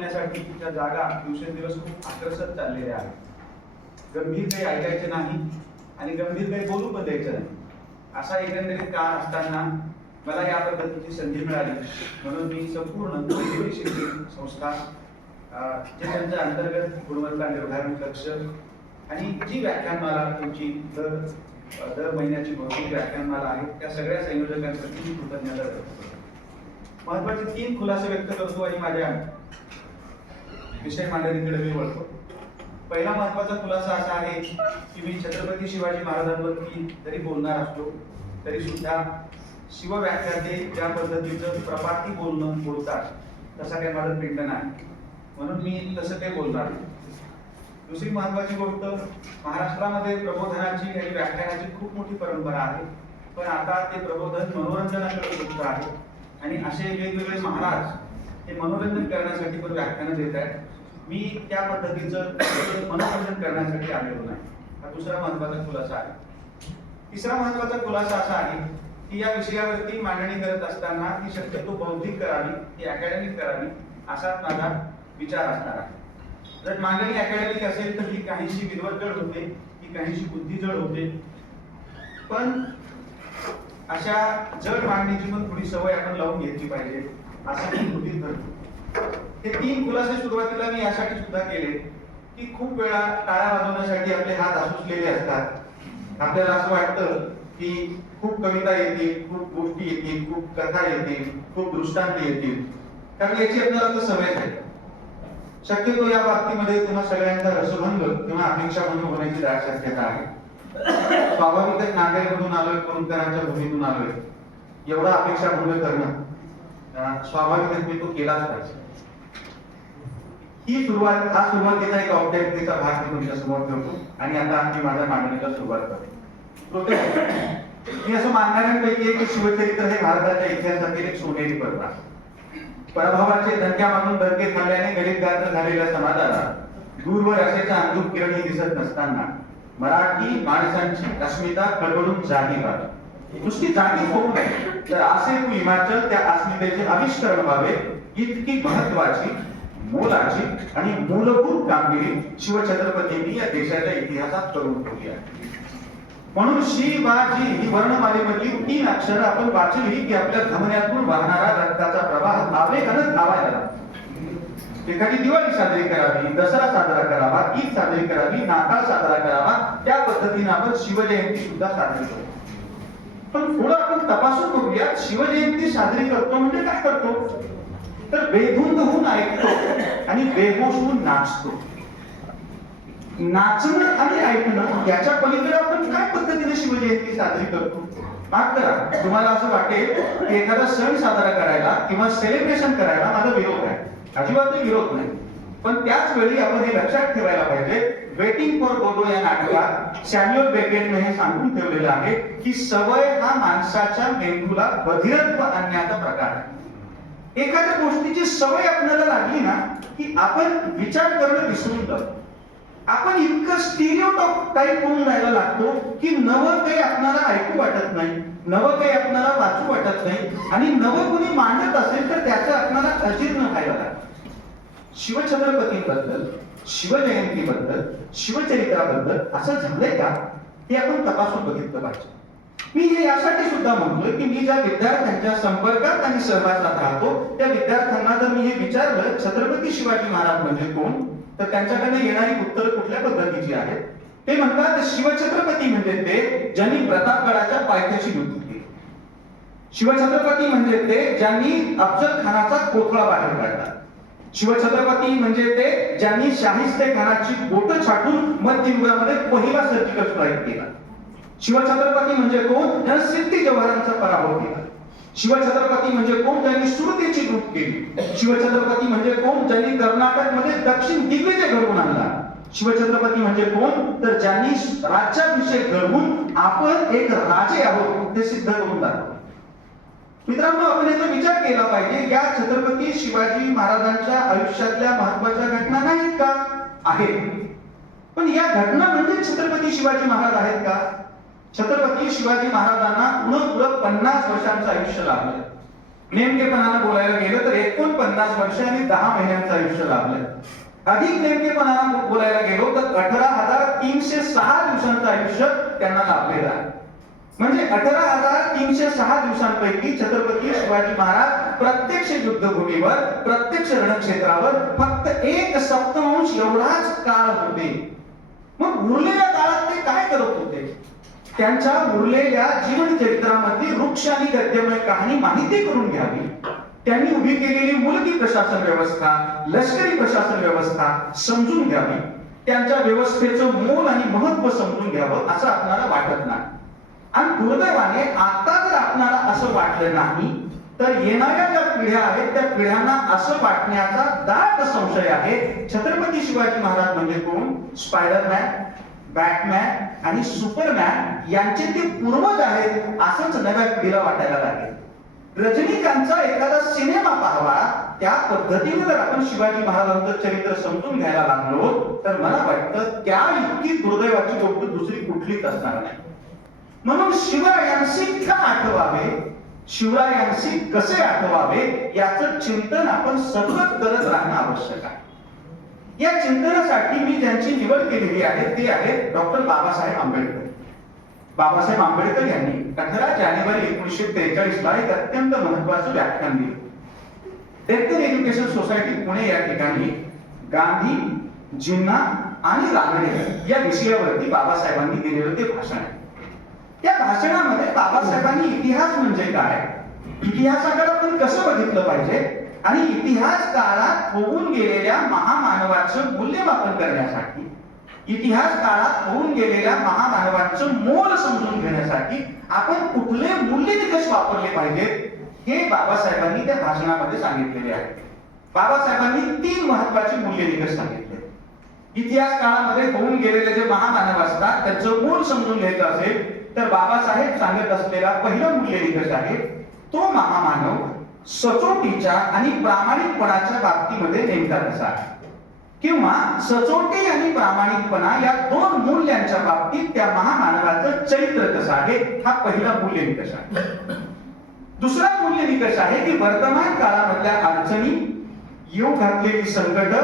बोलण्यासाठी त्या जागा दिवसेंदिवस खूप आकर्षक चाललेल्या आहेत. गंभीर काही ऐकायचे नाही आणि गंभीर काही बोलू पण द्यायचं नाही, असा एकंदरीत काळ असताना मला या पद्धतीची संधी मिळाली. म्हणून मी संपूर्ण वैद्यकीय शिक्षण संस्था, जे त्यांच्या अंतर्गत गुणवत्ता निर्धारण कक्ष आणि जी व्याख्यानमाला तुमची दर महिन्याची भौतिक व्याख्यानमाला आहे, त्या सगळ्या संयोजकांसाठी मी कृतज्ञता व्यक्त करतो. महत्वाचे 3 खुलासे व्यक्त करतो आणि माझ्या विषय मांडणीकडे मी वळतो. पहिला महत्वाचा खुलासा असा आहे की मी छत्रपती शिवाजी महाराजांवरती जरी बोलणार असलो तरी सुद्धा शिवव्याख्याते ज्या पद्धतीचं प्रपाती बोलतात तसा काही माझं पिंड नाही, म्हणून मी तसं काही बोलणार नाही. दुसरी महत्वाची गोष्ट, महाराष्ट्रामध्ये प्रबोधनाची आणि व्याख्यानाची खूप मोठी परंपरा आहे, पण आता ते प्रबोधन मनोरंजनाकडे झुकत आहे आणि असे वेगवेगळे महाराज हे मनोरंजन करण्यासाठी पण व्याख्यानं देत आहेत. मी त्या पद्धतीचं मनोरंजन करण्यासाठी आलेलो नाही. हा दुसरा महत्वाचा खुलासा आहे. तिसरा महत्वाचा खुलासा असा आहे की या विषयावरती मांडणी करत असताना ती शक्यतो बौद्धिक करावी, ती अकॅडमिक करावी, असाच माझा विचार असणार आहे. जर मांडणी अकॅडमिक असेल तर ही काहीशी विद्वज्जड होते, ही काहीशी बुद्धिजड होते, पण अशा जड मांडणीची पण थोडी सवय आपण लावून घेतली पाहिजे असं मी गृहीत धरतो. हे 3 खुलासे सुरुवातीला मी यासाठी सुद्धा केले की खूप वेळा टाळ्या वाजवण्यासाठी आपले हात आसुसलेले असतात. आपल्याला असं वाटतं की खूप कविता येतील, खूप गोष्टी येतील, खूप कथा येतील, खूप दृष्टांत येतील, कारण याची आपल्याला तर सवय आहे. शक्यतो या बाबतीमध्ये तुम्हा सगळ्यांचा रसभंग किंवा अपेक्षा भंग होण्याची दाट शक्यता आहे. स्वाभाविकच नांदेडमधून आलोय, कुरुंदकरांच्या भूमीतून आलोय, एवढा अपेक्षा भंग करणं स्वाभाविकच मी तो केलाच पाहिजे. ही सुरुवातीचा एक औपचारिकतेचा भाग मी तुमच्या समोर ठेवतो आणि आता मी माझ्या मांडणीला सुरुवात करतो. मी असं मानणाऱ्यांपैकी एक शिवचरित्र हे भारताच्या इतिहासातील एक सोनेरी पर्व आहे. पराभवाचे धक्क्यामधून धक्के खाल्ल्याने गरीब गात्र झालेल्या समाजाला दूरवर असेच्या अंधुक किरणही दिसत नसताना मराठी माणसांची अस्मिता खडबडून जागी व्हावी, नुसती जागी होऊ नये तर असे तू हिमाचल त्या अस्मितेचे आविष्करण व्हावे, इतकी महत्वाची, मोलाची आणि मूलभूत कामगिरी शिवछत्रपतींनी या देशाच्या इतिहासात करून ठेवली आहे. म्हणून शिवाजी ही वर्णमालेमधली 3 अक्षरं आपण वाचली की आपल्या धमन्यातून वाहणारा रक्ताचा प्रवाह आवेगानं धावायला. एखादी दिवाळी साजरी करावी, दसरा साजरा करावा, ईद साजरी करावी, नाताळ साजरा करावा, त्या पद्धतीने आपण शिवजयंती सुद्धा साजरी करतो. पण पुढे आपण तपासून बघूया, शिवजयंती साजरी करतो म्हणजे काय करतो, तर बेधुंद होऊन ऐकतो आणि बेहोश होऊन नाचतो. नाचणं आणि ऐकणं याच्या पलीकडे आपण काय पद्धतीने शिवजयंती साजरी करतो. माफ करा, तुम्हाला असं वाटेल की एखादा सण साजरा करायला किंवा सेलिब्रेशन करायला माझा विरोध आहे, अजिबातही विरोध नाही, पण त्याच वेळी आपण हे लक्षात ठेवायला पाहिजे, वेटिंग फॉर गोडो या नाटकात सॅम्युअल बेकेटने हे सांगून ठेवलेलं आहे की सवय हा माणसाच्या मेंदूला बधिरत्व आणण्याचा प्रकार आहे. एखाद्या गोष्टीची सवय आपल्याला लागली ना की आपण विचार करणं विसरून जातो. आपण इतकं स्टिरियोटाइप होऊन राहायला लागतो की नवं काही आपल्याला ऐकू वाटत नाही, नवं काही आपल्याला वाचू वाटत नाही आणि नवं कोणी मांडत असेल तर त्याचं आपल्याला अजीर्ण व्हायला लागतं. शिवछत्रपतींबद्दल, शिवजयंतीबद्दल, शिवचरित्राबद्दल असं झालंय का हे आपण तपासून बघितलं पाहिजे. मी हे यासाठी सुद्धा म्हणतोय की मी ज्या विद्यार्थ्यांच्या संपर्कात आणि सहवासात राहतो त्या विद्यार्थ्यांना जर मी हे विचारलं छत्रपती शिवाजी महाराज म्हणजे कोण, तर त्यांच्याकडे येणारी उत्तर कुठल्या पद्धतीची आहेत. ते म्हणतात शिवछत्रपती म्हणजे ते ज्यांनी प्रतापगडाच्या पायथ्याशी युद्ध केले. शिवछत्रपती म्हणजे ते ज्यांनी अफजल खानाचा कोथळा बाहेर काढला. शिवछत्रपती म्हणजे ते ज्यांनी शाहिस्ते खानाची बोटं छाटून मध्ययुगामध्ये पहिला सर्जिकल स्ट्राईक केला. शिवछत्रपती म्हणजे कोण, ज्यांनी सिद्धी जवाहरांचा पराभव केला. शिवछत्रपती म्हणजे कोण, ज्यांनी सुरतेची लूट केली. शिवछत्रपती म्हणजे कोण, ज्यांनी कर्नाटकमध्ये दक्षिण दिग्विजय घडवून आणला. शिवछत्रपती म्हणजे कोण, तर ज्यांनी राज्याभिषेक घडवून आपण एक राजे आहोत हे सिद्ध करून दाखवले. मित्रांनो, आपण याचा विचार केला पाहिजे, या छत्रपती शिवाजी महाराजांच्या आयुष्यातल्या महत्वाच्या घटना नाहीत का? आहेत. पण या घटना म्हणजे छत्रपती शिवाजी महाराज आहेत का? छत्रपती शिवाजी महाराजांना पुढं 50 वर्षांचं आयुष्य लाभलं. नेमकेपणानं बोलायला गेलं तर 49 वर्ष आणि 10 महिन्यांचं आयुष्य लाभलं. अधिक नेमकेपणानं बोलायला गेलो तर 18,306 दिवसांचं आयुष्य त्यांना लाभलेलं आहे. म्हणजे 18,306 दिवसांपैकी छत्रपती शिवाजी महाराज प्रत्यक्ष युद्धभूमीवर, प्रत्यक्ष रणक्षेत्रावर फक्त 1 सप्तमांश एवढाच काळ होते. मग उरलेल्या काळात ते काय करत होते? त्यांच्या उरलेल्या जीवन चरित्रामध्ये वृक्ष आणि गद्यमय कहाणी माहिती करून घ्यावी. त्यांनी उभी केलेली मुलगी प्रशासन व्यवस्था, लष्करी प्रशासन व्यवस्था समजून घ्यावी. त्यांच्या व्यवस्थेचं मोल आणि महत्व समजून घ्यावं असं आपल्याला वाटत नाही. आणि दुर्दैवाने आता जर आपल्याला असं वाटलं नाही तर येणाऱ्या ज्या पिढ्या आहेत त्या पिढ्यांना असं वाटण्याचा दाट संशय आहे छत्रपती शिवाजी महाराज म्हणजे कोण? स्पायडरमॅन, बॅटमॅन आणि सुपरमॅन यांचे ते पूर्वज आहेत असंच नव्या पिढीला वाटायला लागेल. रजनीकांतचा एखादा सिनेमा पाहावा, त्या पद्धतीने जर आपण शिवाजी महाराजांचं चरित्र समजून घ्यायला लागलो तर मला वाटतं त्या इतकी दुर्दैवाची गोष्ट दुसरी कुठलीच असणार नाही. म्हणून शिवरायांशी का आठवावे, शिवरायांशी कसे आठवावे याचं चिंतन आपण सतत करत राहणं आवश्यक आहे. या चिंतनासाठी मी ज्यांची निवड केलेली आहे ते आहेत डॉक्टर बाबासाहेब आंबेडकर. बाबासाहेब आंबेडकर यांनी 18 जानेवारी 1943 ला एक अत्यंत महत्वाचं व्याख्यान दिलं. डेक्कन एज्युकेशन सोसायटी पुणे या ठिकाणी गांधी, जिन्ना आणि रानडे या विषयावरती बाबासाहेबांनी दिलेलं ते भाषण आहे. त्या भाषणामध्ये बाबासाहेबांनी इतिहास म्हणजे काय, इतिहासाकडे आपण कसं बघितलं पाहिजे आणि इतिहास काळात होऊन गेलेल्या महामानवाचं मूल्यमापन करण्यासाठी, इतिहास काळात होऊन गेलेल्या महामानवाचं मोल समजून घेण्यासाठी आपण कुठले मूल्य निकष वापरले पाहिजेत हे बाबासाहेबांनी त्या भाषणामध्ये सांगितलेले आहे. बाबासाहेबांनी 3 महत्वाचे मूल्य निकष सांगितले. इतिहास काळामध्ये होऊन गेलेले जे महामानव असतात त्यांचं मूल समजून घ्यायचं असेल तर बाबासाहेब सांगत असलेला पहिलं मूल्य निकष आहे तो महामानव सचोटीच्या आणि प्रामाणिकपणाच्या बाबतीमध्ये नेमका कसा आहे, किंवा सचोटी आणि प्रामाणिकपणा या 2 मूल्यांच्या बाबतीत त्या महामानवाचं चरित्र कसं आहे हा पहिला मूल्य निकष आहे. दुसरा मूल्य निकष आहे की वर्तमान काळामधल्या अडचणी, येऊ घातलेली संकट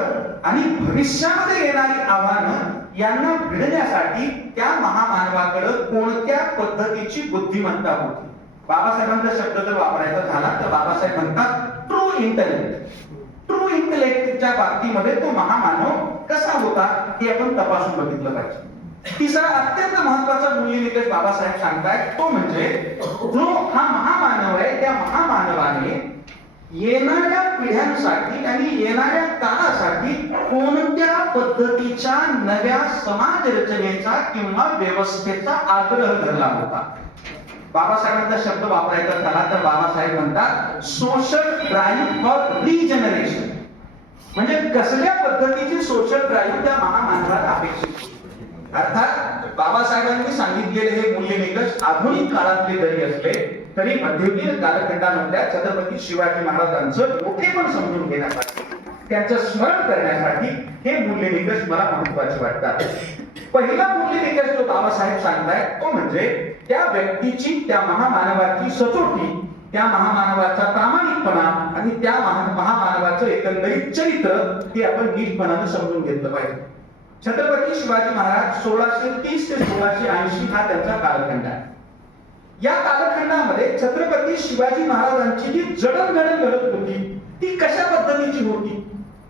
आणि भविष्यामध्ये येणारी आव्हानं यांना भिडण्यासाठी त्या महामानवाकडे कोणत्या पद्धतीची बुद्धिमत्ता होती. बाबासाहेबांचा शब्द जर वापरायचा झाला तर बाबासाहेब म्हणतात ट्रू इंटेलेक्ट. ट्रू इंटेलेक्टच्या बाबतीमध्ये तो महामानव कसा होता हे आपण तपासून बघितलं पाहिजे. तिसरा अत्यंत महत्वाचा मूल्य निकष बाबासाहेब सांगतायत तो म्हणजे जो हा महामानव आहे त्या महामानवाने येणाऱ्या पिढ्यांसाठी आणि येणाऱ्या काळासाठी कोणत्या पद्धतीच्या नव्या समाज रचनेचा किंवा व्यवस्थेचा आग्रह धरला होता. बाबासाहेबांचा शब्द वापरायचा झाला तर बाबासाहेब म्हणतात सोशल ड्राईव्ह फॉर रिजनरेशन. म्हणजे कसल्या पद्धतीची सोशल ड्राईव्ह त्या महामानवाला अपेक्षित होती. अर्थात बाबासाहेबांनी सांगितलेले हे मूल्य निकष आधुनिक काळातले जरी असले तरी मध्ययुगीन कालखंडामधल्या छत्रपती शिवाजी महाराजांचं मोठेपण समजून घेण्यासाठी, त्यांचं स्मरण करण्यासाठी हे मूल्य निकष मला महत्वाचे वाटतात. पहिला मूल्य निकष जो बाबासाहेब सांगतायत तो म्हणजे त्या व्यक्तीची, त्या महामानवाची सचोटी, त्या महामानवाचा प्रामाणिकपणा आणि त्या महामानवाचं एकंदरीत चरित्र हे आपण नीटपणाने समजून घेतलं पाहिजे. छत्रपती शिवाजी महाराज 1630 ते 1680 हा त्यांचा कालखंड आहे. या कालखंडामध्ये छत्रपती शिवाजी महाराजांची जी जडणघडण घडत होती ती कशा पद्धतीची होती,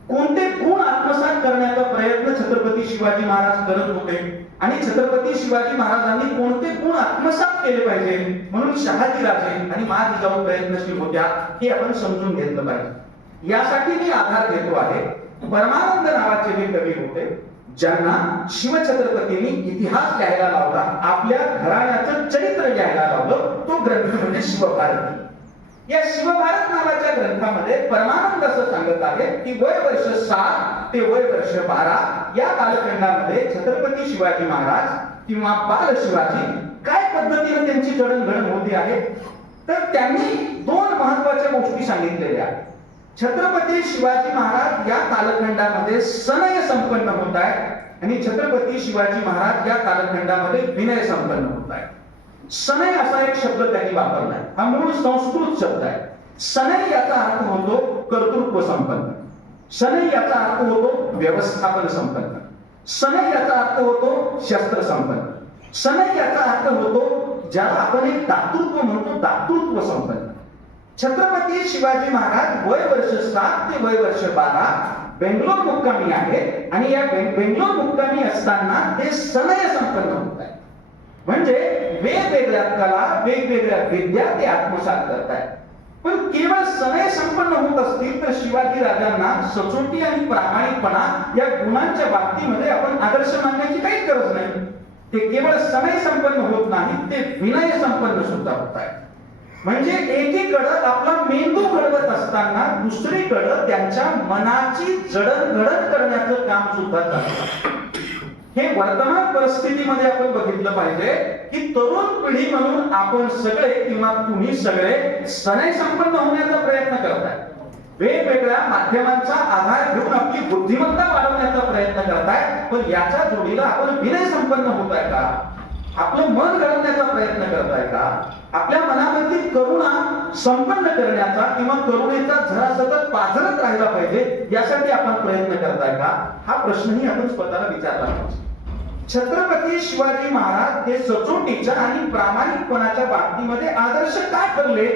कोणते गुण आत्मसात करण्याचा प्रयत्न छत्रपती शिवाजी महाराज करत होते आणि छत्रपती शिवाजी महाराजांनी कोणते गुण आत्मसात केले पाहिजे म्हणून शहाजी राजे आणि महाजिजाऊ प्रयत्नशील होत्या हे आपण समजून घेतलं पाहिजे. यासाठी मी आधार घेतो आहे परमानंद नावाचे जे कवी होते ज्यांना शिवछत्रपतींनी इतिहास लिहायला लावला, आपल्या घराण्याचं चरित्र लिहायला लावलं, तो ग्रंथ म्हणजे शिवभारती. या शिवभारत नावाच्या ग्रंथामध्ये परमानंद असं सांगत आहे की वय वर्ष 7 ते वय वर्ष 12 या कालखंडामध्ये छत्रपती शिवाजी महाराज किंवा बाल शिवाजी काय पद्धतीने त्यांची जडणघडण होती आहे. तर त्यांनी 2 महत्वाच्या गोष्टी सांगितलेल्या आहेत. छत्रपती शिवाजी महाराज या कालखंडामध्ये सनय संपन्न होत आहेत आणि छत्रपती शिवाजी महाराज या कालखंडामध्ये विनय संपन्न होत आहेत. सनय असा एक शब्द त्यांनी वापरलाय. हा मूळ संस्कृत शब्द आहे. सनई याचा अर्थ होतो कर्तृत्व संपन्न, सनई याचा अर्थ होतो व्यवस्थापन संपन्न, सनई याचा अर्थ होतो शस्त्र संपन्न, सनई याचा अर्थ होतो ज्याला आपण एक दातृत्व म्हणतो, दातृत्व संपन्न. छत्रपती शिवाजी महाराज वय वर्ष 7 ते वय वर्ष 12 बेंगलोर मुक्कामी आहे आणि या बेंगलोर मुक्कामी असताना ते सनय संपन्न होत आहे. म्हणजे वेगवेगळ्या कला, वेगवेगळ्या विद्या ते आत्मसात करत आहेत. पण केवळ सनय संपन्न होत असतील तर शिवाजी राजांना सचोटी आणि प्रामाणिकपणा या गुणांच्या बाबतीमध्ये आपण आदर्श मानण्याची काही गरज नाही. ते केवळ सनय संपन्न होत नाही, ते विनय संपन्न सुद्धा होत आहे. म्हणजे एकीकडं आपला मेंदू घडवत असताना दुसरीकडं त्यांच्या मनाची जडणघडण करण्याचं काम सुद्धा चालतं. हे वर्तमान परिस्थितीमध्ये आपण बघितलं पाहिजे की तरुण पिढी म्हणून आपण सगळे किंवा तुम्ही सगळे सनय संपन्न होण्याचा प्रयत्न करताय. वेगवेगळ्या माध्यमांचा आधार घेऊन आपली बुद्धिमत्ता वाढवण्याचा प्रयत्न करताय. पण याच्या जोडीला आपण विनय संपन्न होत आहे का? आपलं मन घडवण्याचा प्रयत्न करताय का? आपल्या मनामधली करुणा संपन्न करण्याचा किंवा करुणेचा झरा सतत पाझरत राहिला पाहिजे यासाठी आपण प्रयत्न करताय का? हा प्रश्नही आपण स्वतःला विचारला पाहिजे. छत्रपती शिवाजी महाराज हे सचोटीच्या आणि प्रामाणिकपणाच्या बाबतीमध्ये आदर्श का ठरले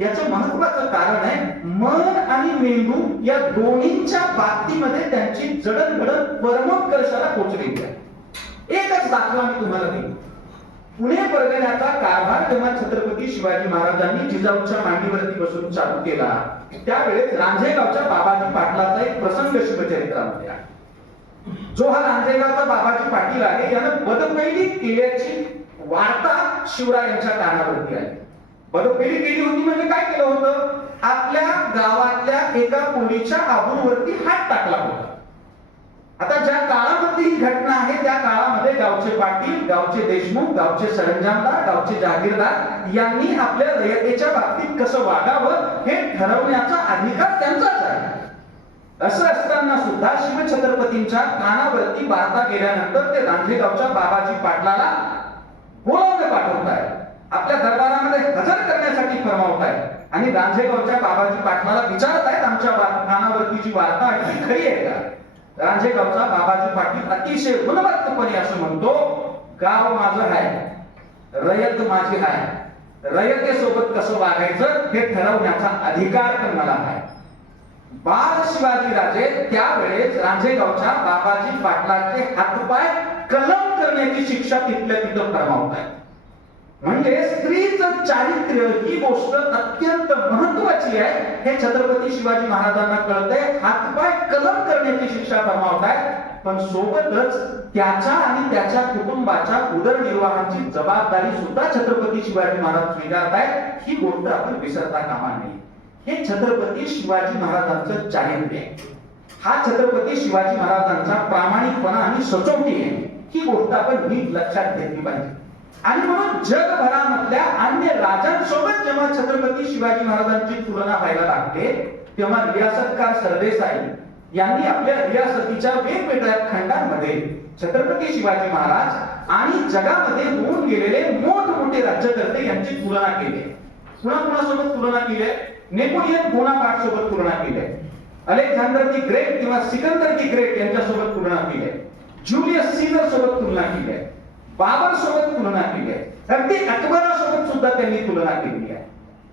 याचं महत्वाचं कारण आहे मन आणि मेंदू या दोन्हीच्या बाबतीमध्ये त्यांची जडणघडण परमोत्कर्षाला पोहोचलेली आहे. एकच दाखला मी तुम्हाला देईन. पुणे परगण्याचा कारभार जेव्हा छत्रपती शिवाजी महाराजांनी जिजाऊच्या मांडीवरती बसून चालू केला त्यावेळेस रांझेगावच्या बाबाजी पाटलाचा एक प्रसंग शिवचरित्रामध्ये आहे. जो हा रांझेगावचा बाबाजी पाटील आहे यानं बदपेढी केल्याची वार्ता शिवरायांच्या कानावरती आली. बदपेढी केली होती म्हणजे काय केलं होतं? आपल्या गावातल्या एका मुलीच्या आबरूवरती हात टाकला होता. आता ज्या काळामध्ये ही घटना आहे त्या काळामध्ये गावचे पाटील, गावचे देशमुख, गावचे सरंजामदार, गावचे जहागीरदार यांनी आपल्या रयतेच्या बाबतीत कसं वागावं हे ठरवण्याचा अधिकार त्यांचाच आहे. असं असताना सुद्धा शिवछत्रपतींच्या कानावरती वार्ता गेल्यानंतर ते रांझेगावच्या बाबाजी पाटलाला बोलावणे पाठवताय, आपल्या दरबारामध्ये हजर करण्यासाठी फरमावताय आणि रांझेगावच्या बाबाजी पाटलाला विचारत आहेत आमच्या कानावरती जी वार्ता आहे ती खरी आहे का? रांझेगावचा बाबाजी पाटील अतिशय गुणवत्तापणे असं म्हणतो, गाव माझं आहे, रयत माझी आहे, रयतेसोबत कसं वागायचं हे ठरवण्याचा अधिकार तर मला आहे. बाळ शिवाजी राजे त्यावेळेस रांझेगावच्या बाबाजी पाटलाचे हातपाय कलम करण्याची शिक्षा तिथल्या तिथं फरमावताय. म्हणजे स्त्रीचं चारित्र्य ही गोष्ट अत्यंत महत्वाची आहे हे छत्रपती शिवाजी महाराजांना कळतंय. हातपाय कलम करण्याची शिक्षा फरमावताय पण सोबतच त्याच्या आणि त्याच्या कुटुंबाच्या उदरनिर्वाहाची जबाबदारी सुद्धा छत्रपती शिवाजी महाराज स्वीकारतायत. ही गोष्ट आपण विसरता कामा नये. हे छत्रपती शिवाजी महाराजांचं चारित्र्य आहे. हा छत्रपती शिवाजी महाराजांचा प्रामाणिकपणा आणि सचोटी आहे. ही गोष्ट आपण नीट लक्षात घेतली पाहिजे. आणि म्हणून जगभरामधल्या अन्य राजांसोबत जेव्हा छत्रपती शिवाजी महाराजांची तुलना व्हायला लागते तेव्हा रियासतकार सरदेसाई यांनी आपल्या रियासतीच्या वेगवेगळ्या खंडांमध्ये छत्रपती शिवाजी महाराज आणि जगामध्ये होऊन गेलेले मोठमोठे राज्यकर्ते यांची तुलना केली. कुणाकुणासोबत तुलना केली? नेपोलियन बोनापार्ट सोबत तुलना केली, अलेक्झांडर दी ग्रेट किंवा सिकंदर दी ग्रेट यांच्यासोबत तुलना केली, ज्युलियस सीझर सोबत तुलना केली, बाबर सोबत तुलना केली आहे, अगदी अकबरासोबत सुद्धा त्यांनी तुलना केली आहे.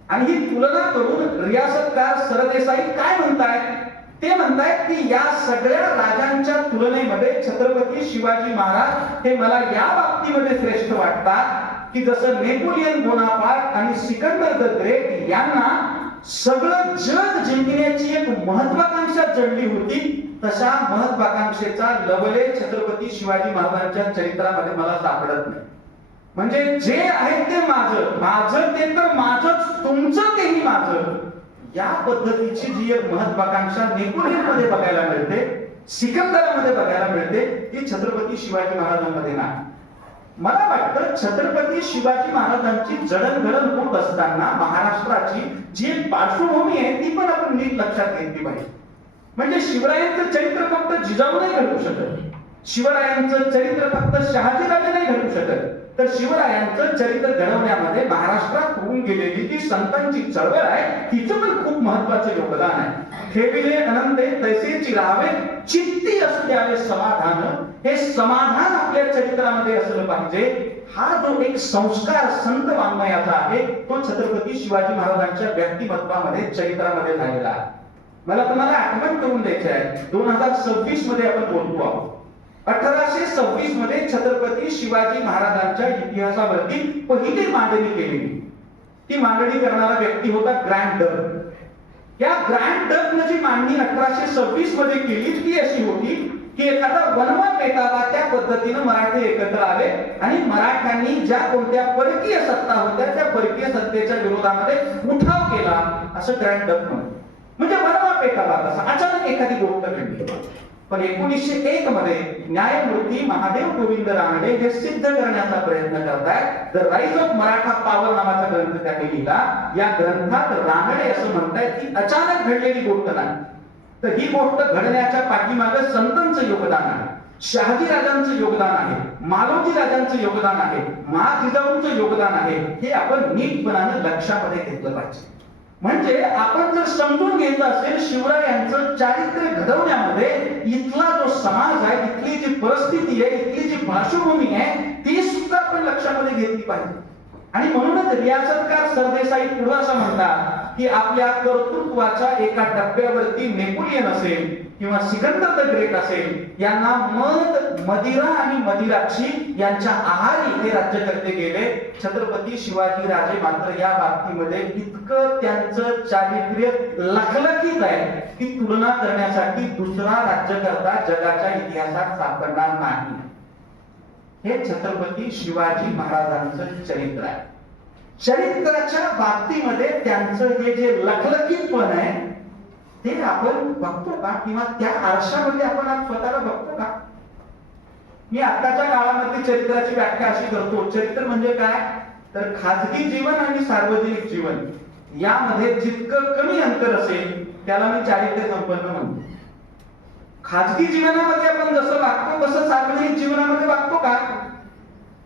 आणि ही तुलना करून रियासतकार सरदेसाई काय म्हणतायत? ते म्हणतायत की या सगळ्या राजांच्या तुलनेमध्ये छत्रपती शिवाजी महाराज हे मला या बाबतीमध्ये श्रेष्ठ वाटतात की जसं नेपोलियन बोनापार्ट आणि सिकंदर द ग्रेट यांना सगळं जग जिंकण्याची एक महत्वाकांक्षा जडली होती तशा महत्वाकांक्षेचा लवले छत्रपती शिवाजी महाराजांच्या चरित्रामध्ये मला सापडत नाही. म्हणजे जे आहे ते माझं, माझं ते तर माझंच, तुमचं तेही माझं, या पद्धतीची जी एक महत्वाकांक्षा नेपोलियन मध्ये बघायला मिळते, सिकंदरामध्ये बघायला मिळते, ती छत्रपती शिवाजी महाराजांमध्ये नाही. मला वाटतं छत्रपती शिवाजी महाराजांची जडणघडण होत असताना महाराष्ट्राची जी पार्श्वभूमी आहे ती पण आपण नीट लक्षात घेतली पाहिजे. म्हणजे शिवरायांचं चरित्र फक्त जिजाऊ नाही घडवू शकत, शिवरायांचं चरित्र फक्त शहाजीराजे नाही घडवू शकत, तर शिवरायांचं चरित्र घडवण्यामध्ये महाराष्ट्रात होऊन गेलेली जी संतांची चळवळ आहे तिचं पण खूप महत्वाचं योगदान आहे. ठेविले अनंते तैसेची राहावे, चित्ती असू द्यावे समाधान. हे समाधान आपल्या चरित्रामध्ये असलं पाहिजे. हा जो एक संस्कार संत वाङ्मयाचा आहे तो छत्रपती शिवाजी महाराजांच्या व्यक्तिमत्वामध्ये चरित्रामध्ये झालेला आहे. मला तुम्हाला आठवण करून द्यायची आहे, 2026 मध्ये आपण बोलतो आहोत. 1826 मध्ये छत्रपती शिवाजी महाराजांच्या इतिहासावरती पहिली मांडणी केलेली. ती मांडणी करणारा व्यक्ती होता ग्रँड डक. या ग्रँड डकनं जी मांडणी 1826 मध्ये केली ती अशी होती की एखादा वनवा पेटावा त्या पद्धतीनं मराठे एकत्र आले आणि मराठ्यांनी ज्या कोणत्या परकीय सत्ता होत्या त्या परकीय सत्तेच्या विरोधामध्ये उठाव केला असं ग्रँड डक म्हणतो. म्हणजे वनवा पेटावा तसा अचानक एखादी गोष्ट घडली. पण 1901 मध्ये न्यायमूर्ती महादेव गोविंद रानडे हे सिद्ध करण्याचा प्रयत्न करतायत. The rise of Maratha power नावाचा ग्रंथ त्यांनी लिहिला. या ग्रंथात रानडे असं म्हणतायत की अचानक घडलेली गोष्ट नाही, तर ही गोष्ट घडण्याच्या पाठीमागे संतांचं योगदान आहे, शहाजी राजांचं योगदान आहे, मालोजी राजांचं योगदान आहे, महाजिजाऊंचं योगदान आहे. हे आपण नीटपणाने लक्षामध्ये घेतलं पाहिजे. म्हणजे आपण जर समजून घ्यायचं असेल शिवरायांचं चारित्र्य घडवण्यामध्ये इथला जो समाज आहे, इथली जी परिस्थिती आहे, इथली जी पार्श्वभूमी आहे ती सुद्धा आपण लक्षामध्ये घेतली पाहिजे. आणि म्हणूनच रियासतकार सरदेसाई पुढे असं म्हणतात की आपल्या कर्तृत्वाच्या एका टप्प्यावरती नेपोलियन असेल किंवा सिकंदर द ग्रेट असेल यांना मद, मदिरा आणि मदिराक्षी यांच्या आहारी हे राज्यकर्ते गेले. छत्रपती शिवाजी राजे मात्र या बाबतीमध्ये इतकं त्यांचं चारित्र्य लखलखीत आहे की तुलना करण्यासाठी दुसरा राज्यकर्ता जगाच्या इतिहासात सापडणार नाही. हे छत्रपती शिवाजी महाराजांचं चरित्र आहे. चरित्राच्या बाबतीमध्ये त्यांचं हे जे लखलखीतपण आहे ते आपण बघतो का, किंवा त्या आरशामध्ये आपण आज स्वतःला बघतो का? मी आताच्या काळामध्ये चरित्राची व्याख्या अशी करतो, चरित्र म्हणजे काय तर खाजगी जीवन आणि सार्वजनिक जीवन यामध्ये जितकं कमी अंतर असेल त्याला मी चारित्र्य संपन्न म्हणतो. खाजगी जीवनामध्ये आपण जसं वागतो तसं सार्वजनिक जीवनामध्ये वागतो का,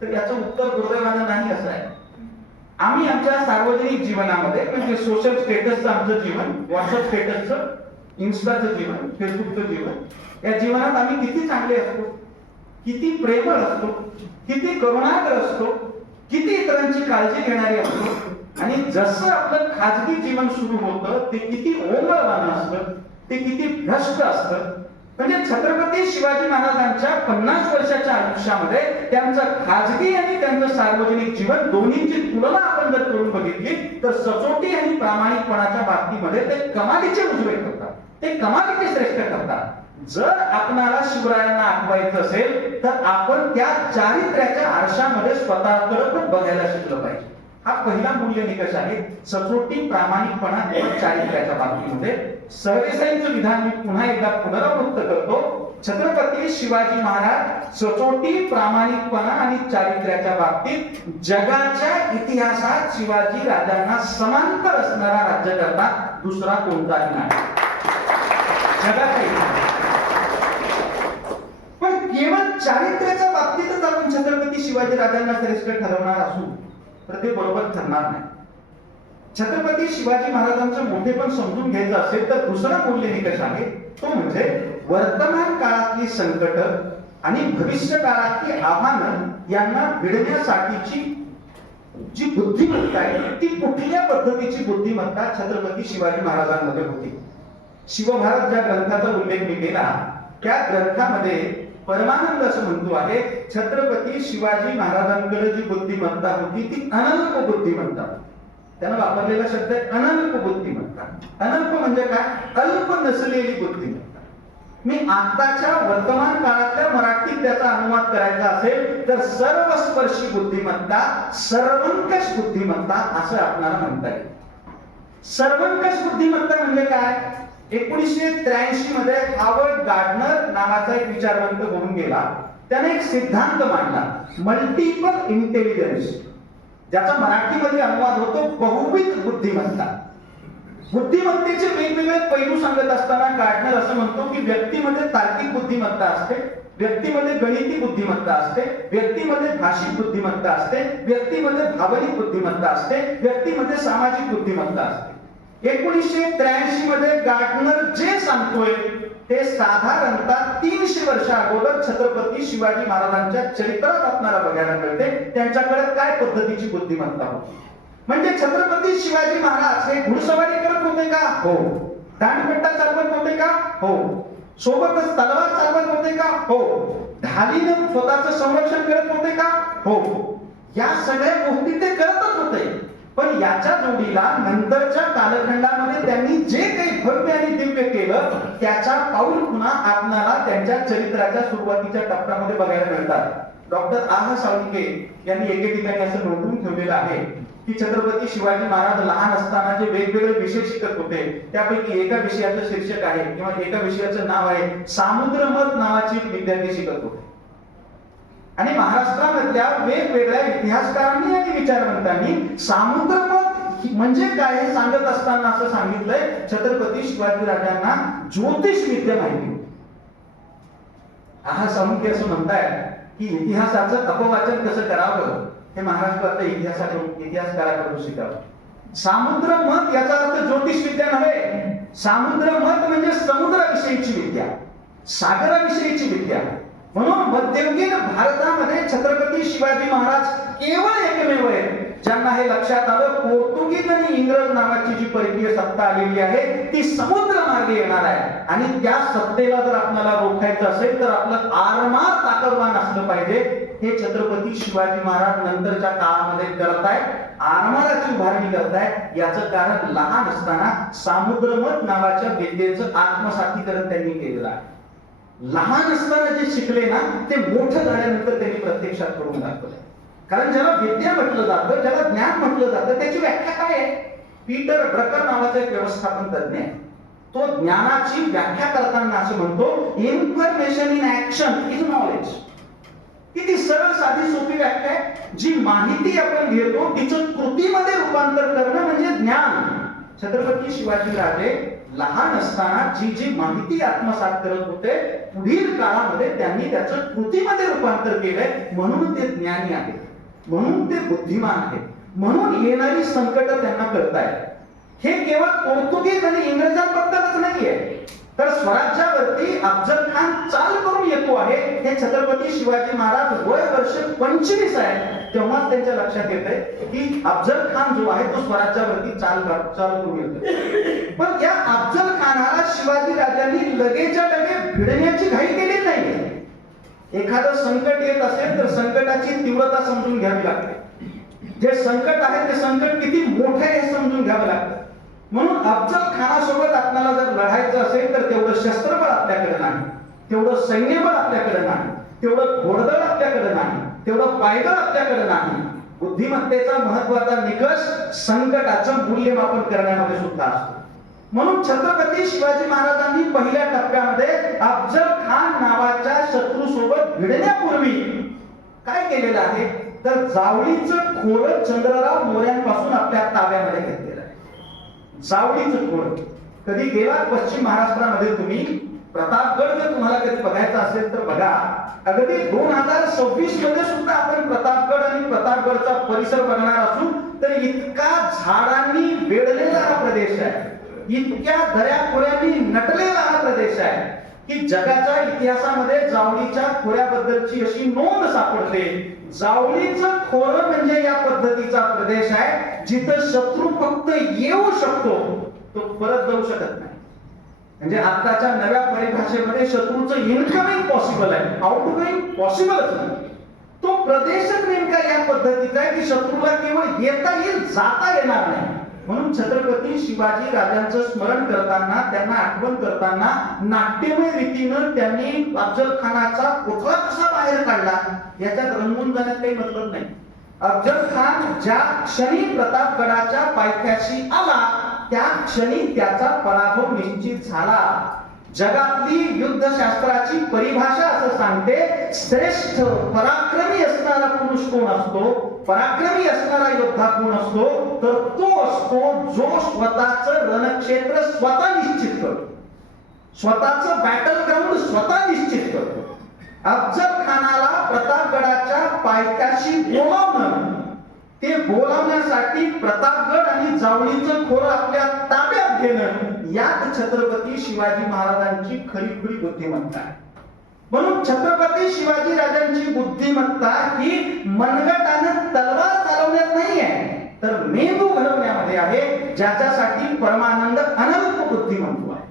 तर याचं उत्तर दुर्दैवानं नाही असं आहे. आम्ही आमच्या सार्वजनिक जीवनामध्ये म्हणजे सोशल स्टेटसचं आमचं जीवन, व्हॉट्सअप स्टेटसचं, इन्स्टाचं जीवन, फेसबुकचं जीवन, या जीवनात आम्ही किती चांगले असतो, किती प्रेमळ असतो, किती करुणाकर असतो, किती इतरांची काळजी घेणारे असतो. आणि जसं आपलं खाजगी जीवन सुरू होतं ते किती ओंगळवाणं असतं, ते किती भ्रष्ट असतं. म्हणजे छत्रपती शिवाजी महाराजांच्या 50 वर्षाच्या आयुष्यामध्ये त्यांचं खाजगी आणि त्यांचं सार्वजनिक जीवन दोन्हीची तुलना आपण जर करून बघितली तर सचोटी आणि प्रामाणिकपणाच्या बाबतीमध्ये ते कमालीचे उजवे करतात, ते कमालीचे श्रेष्ठ करतात. जर आपणाला शिवरायांना आठवायचं असेल तर आपण त्या चारित्र्याच्या आरशामध्ये स्वतःकडे पण बघायला शिकलं पाहिजे. हा पहिला मूल्य निकष आहे, सचोटी, प्रामाणिकपणा आणि चारित्र्याच्या बाबतीमध्ये. सरदेसाईंचं विधान मी पुन्हा एकदा पुनरावृत्त करतो. छत्रपती शिवाजी महाराज सचोटी, प्रामाणिकपणा आणि चारित्र्याच्या बाबतीत जगाच्या इतिहासात शिवाजी राजांना समांतर असणारा राज्यकर्ता दुसरा कोणताही नाही जगाच्या इतिहासात. पण केवळ चारित्र्याच्या बाबतीतच आपण छत्रपती शिवाजी राजांना श्रेष्ठ ठरवणार असू तर ते बरोबर ठरणार नाही. छत्रपती शिवाजी महाराजांचं मोठेपण समजून घ्यायचं असेल तर दुसरा मूल्य निकष आहे, तो म्हणजे वर्तमान काळातली संकट आणि भविष्य काळातली आव्हानं यांना भिडण्यासाठीची जी बुद्धिमत्ता आहे ती कुठल्या पद्धतीची बुद्धिमत्ता छत्रपती शिवाजी महाराजांमध्ये होती. शिवभारत ज्या ग्रंथाचा उल्लेख मी केला त्या ग्रंथामध्ये परमानंद असं म्हणतो आहे, छत्रपती शिवाजी महाराजांकडे जी बुद्धिमत्ता होती ती अनल्प बुद्धिमत्ता. त्यानं वापरलेला शब्द आहे अनल्प बुद्धिमत्ता. अनल्प म्हणजे काय, अल्प नसलेली बुद्धिमत्ता. मी आताच्या वर्तमान काळातल्या मराठीत त्याचा अनुवाद करायचा असेल तर सर्वस्पर्शी बुद्धिमत्ता, सर्वंकष बुद्धिमत्ता असं आपल्याला म्हणता येईल. सर्वंकष बुद्धिमत्ता म्हणजे काय, 1983 मध्ये हार्वर्ड गार्डनर नावाचा एक विचारवंत होऊन गेला. त्याने एक सिद्धांत मांडला, मल्टिपल इंटेलिजन्स, ज्याचा मराठीमध्ये अनुवाद होतो बहुविध बुद्धिमत्ता. बुद्धिमत्तेचे वेगवेगळे पैलू सांगत असताना गार्डनर असं म्हणतो की व्यक्तीमध्ये तार्किक बुद्धिमत्ता असते, व्यक्तीमध्ये गणिती बुद्धिमत्ता असते, व्यक्तीमध्ये भाषिक बुद्धिमत्ता असते, व्यक्तीमध्ये भावनिक बुद्धिमत्ता असते, व्यक्तीमध्ये सामाजिक बुद्धिमत्ता असते. 1983 मध्ये गार्डनर जे सांगतोय ते साधारणतः 300 वर्ष अगोदर छत्रपती शिवाजी महाराजांच्या चरित्रात आपल्याला बघायला मिळते. त्यांच्याकडे काय पद्धतीची बुद्धिमत्ता होती. म्हणजे छत्रपती शिवाजी महाराज हे घोडसवारी करत होते का? हो. दांडपट्टा चालवत होते का? हो. सोबतच तलवार चालवत होते का? हो. ढालीनं स्वतःचं संरक्षण करत होते का? हो. या सगळ्या गोष्टी ते करतच होते. पण याच्या जोडीला नंतरच्या कालखंडामध्ये त्यांनी जे काही भव्य आणि दिव्य केलं त्याच्या पाऊल पुन्हा आपणाला त्यांच्या चरित्राच्या सुरुवातीच्या टप्प्यामध्ये बघायला मिळतात. डॉक्टर आह साळुंके यांनी एके ठिकाणी असं नोंदवून ठेवलेलं आहे की छत्रपती शिवाजी महाराज लहान असताना जे वेगवेगळे विषय शिकत होते त्यापैकी एका विषयाचं शीर्षक आहे किंवा एका विषयाचं नाव आहे सामुद्रमथ नावाची एक विद्यार्थी शिकत होते. आणि महाराष्ट्रामधल्या वेगवेगळ्या इतिहासकारांनी आणि विचारवंतांनी सामुद्रमथ म्हणजे काय हे सांगत असताना असं सांगितलंय छत्रपती शिवाजी राजांना ज्योतिष विद्या माहिती होती. आह साळुंके असं म्हणतायत की इतिहासाचं अपवाचन कसं करावं हे महाराष्ट्रातल्या इतिहासकाराकडून शिकावं. सामुद्रमथ याचा अर्थ ज्योतिष विद्या नव्हे. सामुद्रमथ म्हणजे समुद्राविषयीची विद्या, सागराविषयीची विद्या. म्हणून मध्ययुगीन भारतामध्ये छत्रपती शिवाजी महाराज केवळ एकमेव आहेत ज्यांना हे लक्षात आलं पोर्तुगीज आणि इंग्रज नावाची जी परकीय सत्ता आलेली आहे ती समुद्र मार्गे येणार आहे आणि त्या सत्तेला जर आपल्याला रोखायचं असेल तर आपलं आरमार ताकदवान असलं पाहिजे. हे छत्रपती शिवाजी महाराज नंतरच्या काळामध्ये करतायत, आरमाराची उभारणी करतायत. याचं कारण लहान असताना सामुद्रमथ नावाच्या विद्येचं आत्मसातीकरण त्यांनी केलेलं आहे. लहान असताना जे शिकले ना ते मोठं झाल्यानंतर त्यांनी प्रत्यक्षात करून दाखवलं. कारण ज्याला विद्या म्हटलं जातं, ज्याला ज्ञान म्हटलं जातं त्याची व्याख्या काय आहे? पीटर ड्रकर नावाचा एक व्यवस्थापन तज्ञ आहे. तो ज्ञानाची व्याख्या करताना असं म्हणतो information in action is knowledge. किती सरळ साधी सोपी व्याख्या आहे. जी माहिती आपण घेतो तिचं कृतीमध्ये रूपांतर करणं म्हणजे ज्ञान. छत्रपती शिवाजी राजे लहान असताना जी जी माहिती आत्मसात करत होते पुढील काळामध्ये त्यांनी त्याचं कृतीमध्ये रूपांतर केलंय. म्हणून ते ज्ञानी आहेत, म्हणून ते बुद्धिमान आहेत, म्हणून येणारी संकट त्यांना कळतायत. हे केवळ पोर्तुगीज आणि इंग्रजांबद्दलच नाहीये तर स्वराज्यावरती अफजल खान चाल करून येतो आहे. हे छत्रपती शिवाजी महाराज वय वर्ष 25 आहे तेव्हाच त्यांच्या लक्षात येतंय की अफजल खान जो आहे तो स्वराज्यावरती चाल करून येतो. पण या अफजल खानाला शिवाजी राजांनी लगेच्या लगे भिडण्याची घाई केली नाही. एखादं संकट येत असेल तर संकटाची तीव्रता समजून घ्यावी लागते. जे संकट आहे ते संकट किती मोठे आहे हे समजून घ्यावं लागतं. म्हणून अफजल खानासोबत आपल्याला जर लढायचं असेल तर तेवढं शस्त्रबळ आपल्याकडे नाही, तेवढं सैन्यबळ आपल्याकडे नाही, तेवढं घोडदळ आपल्याकडे नाही, तेवढं पायदळ आपल्याकडे नाही. बुद्धिमत्तेचा महत्वाचा निकष संकटाचं मूल्यमापन करण्यामध्ये सुद्धा असतो. म्हणून छत्रपती शिवाजी महाराजांनी पहिल्या टप्प्यामध्ये अफजल खान नावाच्या शत्रूसोबत भिडण्यापूर्वी काय केलेलं आहे तर जावळीचं खोरं चंद्रराव मोऱ्यांपासून आपल्या ताब्यामध्ये घेतलेलं आहे. जावळीचं खोरं कधी गेलात पश्चिम महाराष्ट्रामध्ये तुम्ही प्रतापगड जर तुम्हाला कधी बघायचा असेल तर बघा. अगदी 2026 मध्ये सुद्धा आपण प्रतापगड आणि प्रतापगडचा परिसर बघणार असू तर इतका झाडांनी वेढलेला हा प्रदेश आहे, इतक्या दऱ्याखोऱ्यांनी नटलेला हा प्रदेश आहे की जगाच्या इतिहासामध्ये जावळीच्या खोऱ्याबद्दलची अशी नोंद सापडते. जावळीचं खोरं म्हणजे या पद्धतीचा प्रदेश आहे जिथं शत्रू फक्त येऊ शकतो, तो परत जाऊ शकत नाही. म्हणजे आताच्या नव्या परिभाषेमध्ये शत्रूचं इनकमिंग पॉसिबल आहे, आउटगोइंग पॉसिबलच नाही. तो प्रदेशच नेमका या पद्धतीचा आहे की शत्रूला केवळ येता येईल, जाता येणार नाही. म्हणून छत्रपती शिवाजी राजांचं स्मरण करताना, त्यांना आठवण करताना नाट्यमय रीतीनं त्यांनी अफजल खानाचा पुतळा कसा बाहेर काढला याच्यात रंगून जाण्यात काही मतलब नाही. अफजल खान ज्या क्षणी प्रतापगडाच्या पायथ्याशी आला त्या क्षणी त्याचा पराभव निश्चित झाला. जगातली युद्धशास्त्राची परिभाषा असं सांगते श्रेष्ठ पराक्रमी असणारा पुरुष कोण असतो, पराक्रमी असणारा योद्धा कोण असतो तर तो असतो जो स्वतःचं रणक्षेत्र स्वतः निश्चित करतो, स्वतःचं बॅटल ग्राउंड स्वतः निश्चित करतो. अफजल खानाला प्रतापगडाच्या पायथ्याशी बोलावणं, ते बोलावण्यासाठी प्रतापगड आणि जावळीचं खोरं आपल्या ताब्यात घेणं, यात छत्रपती शिवाजी महाराजांची खरी बुद्धिमत्ता आहे. म्हणून छत्रपती शिवाजी राजांची बुद्धिमत्ता ही मनगटानं तलवार चालवण्यात नाहीये, तर मेंदू घडवण्यामध्ये आहे, ज्याच्यासाठी परमानंद अनंत बुद्धिमत्व आहे,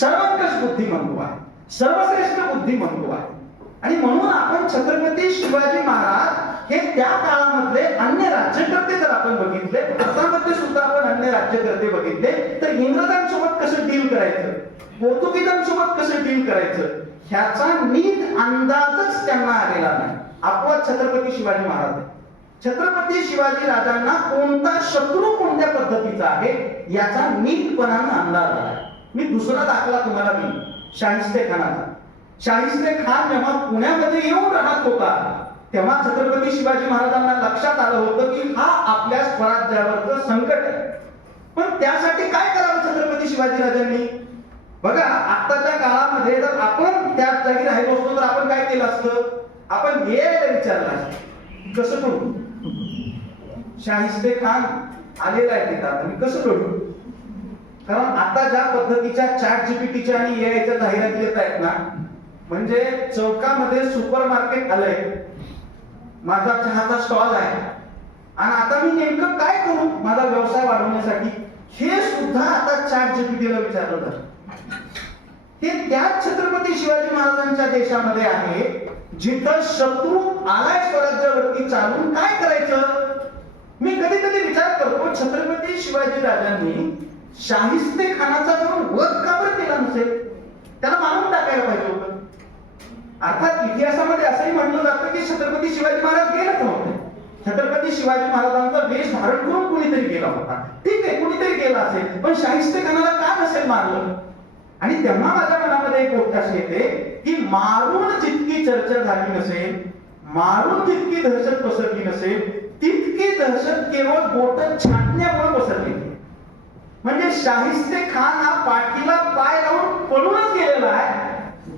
सर्वंकष बुद्धिमत्व आहे, सर्वश्रेष्ठ बुद्धिमत्व आहे. आणि म्हणून आपण छत्रपती शिवाजी महाराज हे त्या काळामधले अन्य राज्यकर्ते जर आपण बघितले, भारतामध्ये सुद्धा आपण अन्य राज्यकर्ते बघितले, तर इंग्रजांसोबत कसं डील करायचं, पोर्तुगीजांसोबत कसं डील करायचं, ह्याचा नीट अंदाजच त्यांना आलेला नाही. आपला छत्रपती शिवाजी महाराज आहे. छत्रपती शिवाजी राजांना कोणता शत्रू कोणत्या पद्धतीचा आहे याचा नीटपणाने अंदाज आला. मी दुसरा दाखला तुम्हाला देईन, शाहिस्ते खानाचा. शाहिस्ते खान जेव्हा पुण्यामध्ये येऊन राहत होता, तेव्हा छत्रपती शिवाजी महाराजांना लक्षात आलं होतं की हा आपल्या स्वराज्यावरचं संकट आहे. पण त्यासाठी काय करावं छत्रपती शिवाजी राजांनी? बघा, आताच्या काळामध्ये जर आपण त्याच जागी राहिलो असतो तर आपण काय केलं असतं? आपण यायला विचारलं असतं, कसं करू? शाहिस्ते खान आलेला आहे तिथं, आता मी कसं करू? कारण आता ज्या पद्धतीच्या चॅट जीपीटीच्या आणि एआयच्या जाहिराती येत आहेत ना, म्हणजे चौकामध्ये सुपर मार्केट आलंय, माझा चहाचा स्टॉल आहे, आणि आता मी नेमकं काय करू माझा व्यवसाय वाढवण्यासाठी, हे सुद्धा आता चॅट जीपीटीला विचारलं जातं. हे त्याच छत्रपती शिवाजी महाराजांच्या देशामध्ये आहे, जिथं शत्रू आलाय स्वराज्यावरती चालून काय करायचं? मी कधी कधी विचार करतो, छत्रपती शिवाजी राजांनी शाहिस्ते खानाचा जाऊन वध का बरं केला नसेल? त्याला मारून टाकायला पाहिजे होतं. अर्थात इतिहासामध्ये असंही म्हटलं जातं की छत्रपती शिवाजी महाराज गेलेच नव्हते. छत्रपती शिवाजी महाराजांचा वेश धारण करून कुणीतरी गेला होता, ठीक आहे, कुणीतरी गेला असेल, पण शाहिस्ते खानाला का नसेल मारलं? आणि तेव्हा माझ्या मनामध्ये एक गोष्ट अशी येते की मारून जितकी चर्चा झाली नसेल, मारून जितकी दहशत पसरली नसेल, तितकी दहशत केवळ बोट छाटण्यामुळे पसरली. म्हणजे शाहिस्ते खान हा पाठीला पाय लावून पळूनच गेलेला आहे.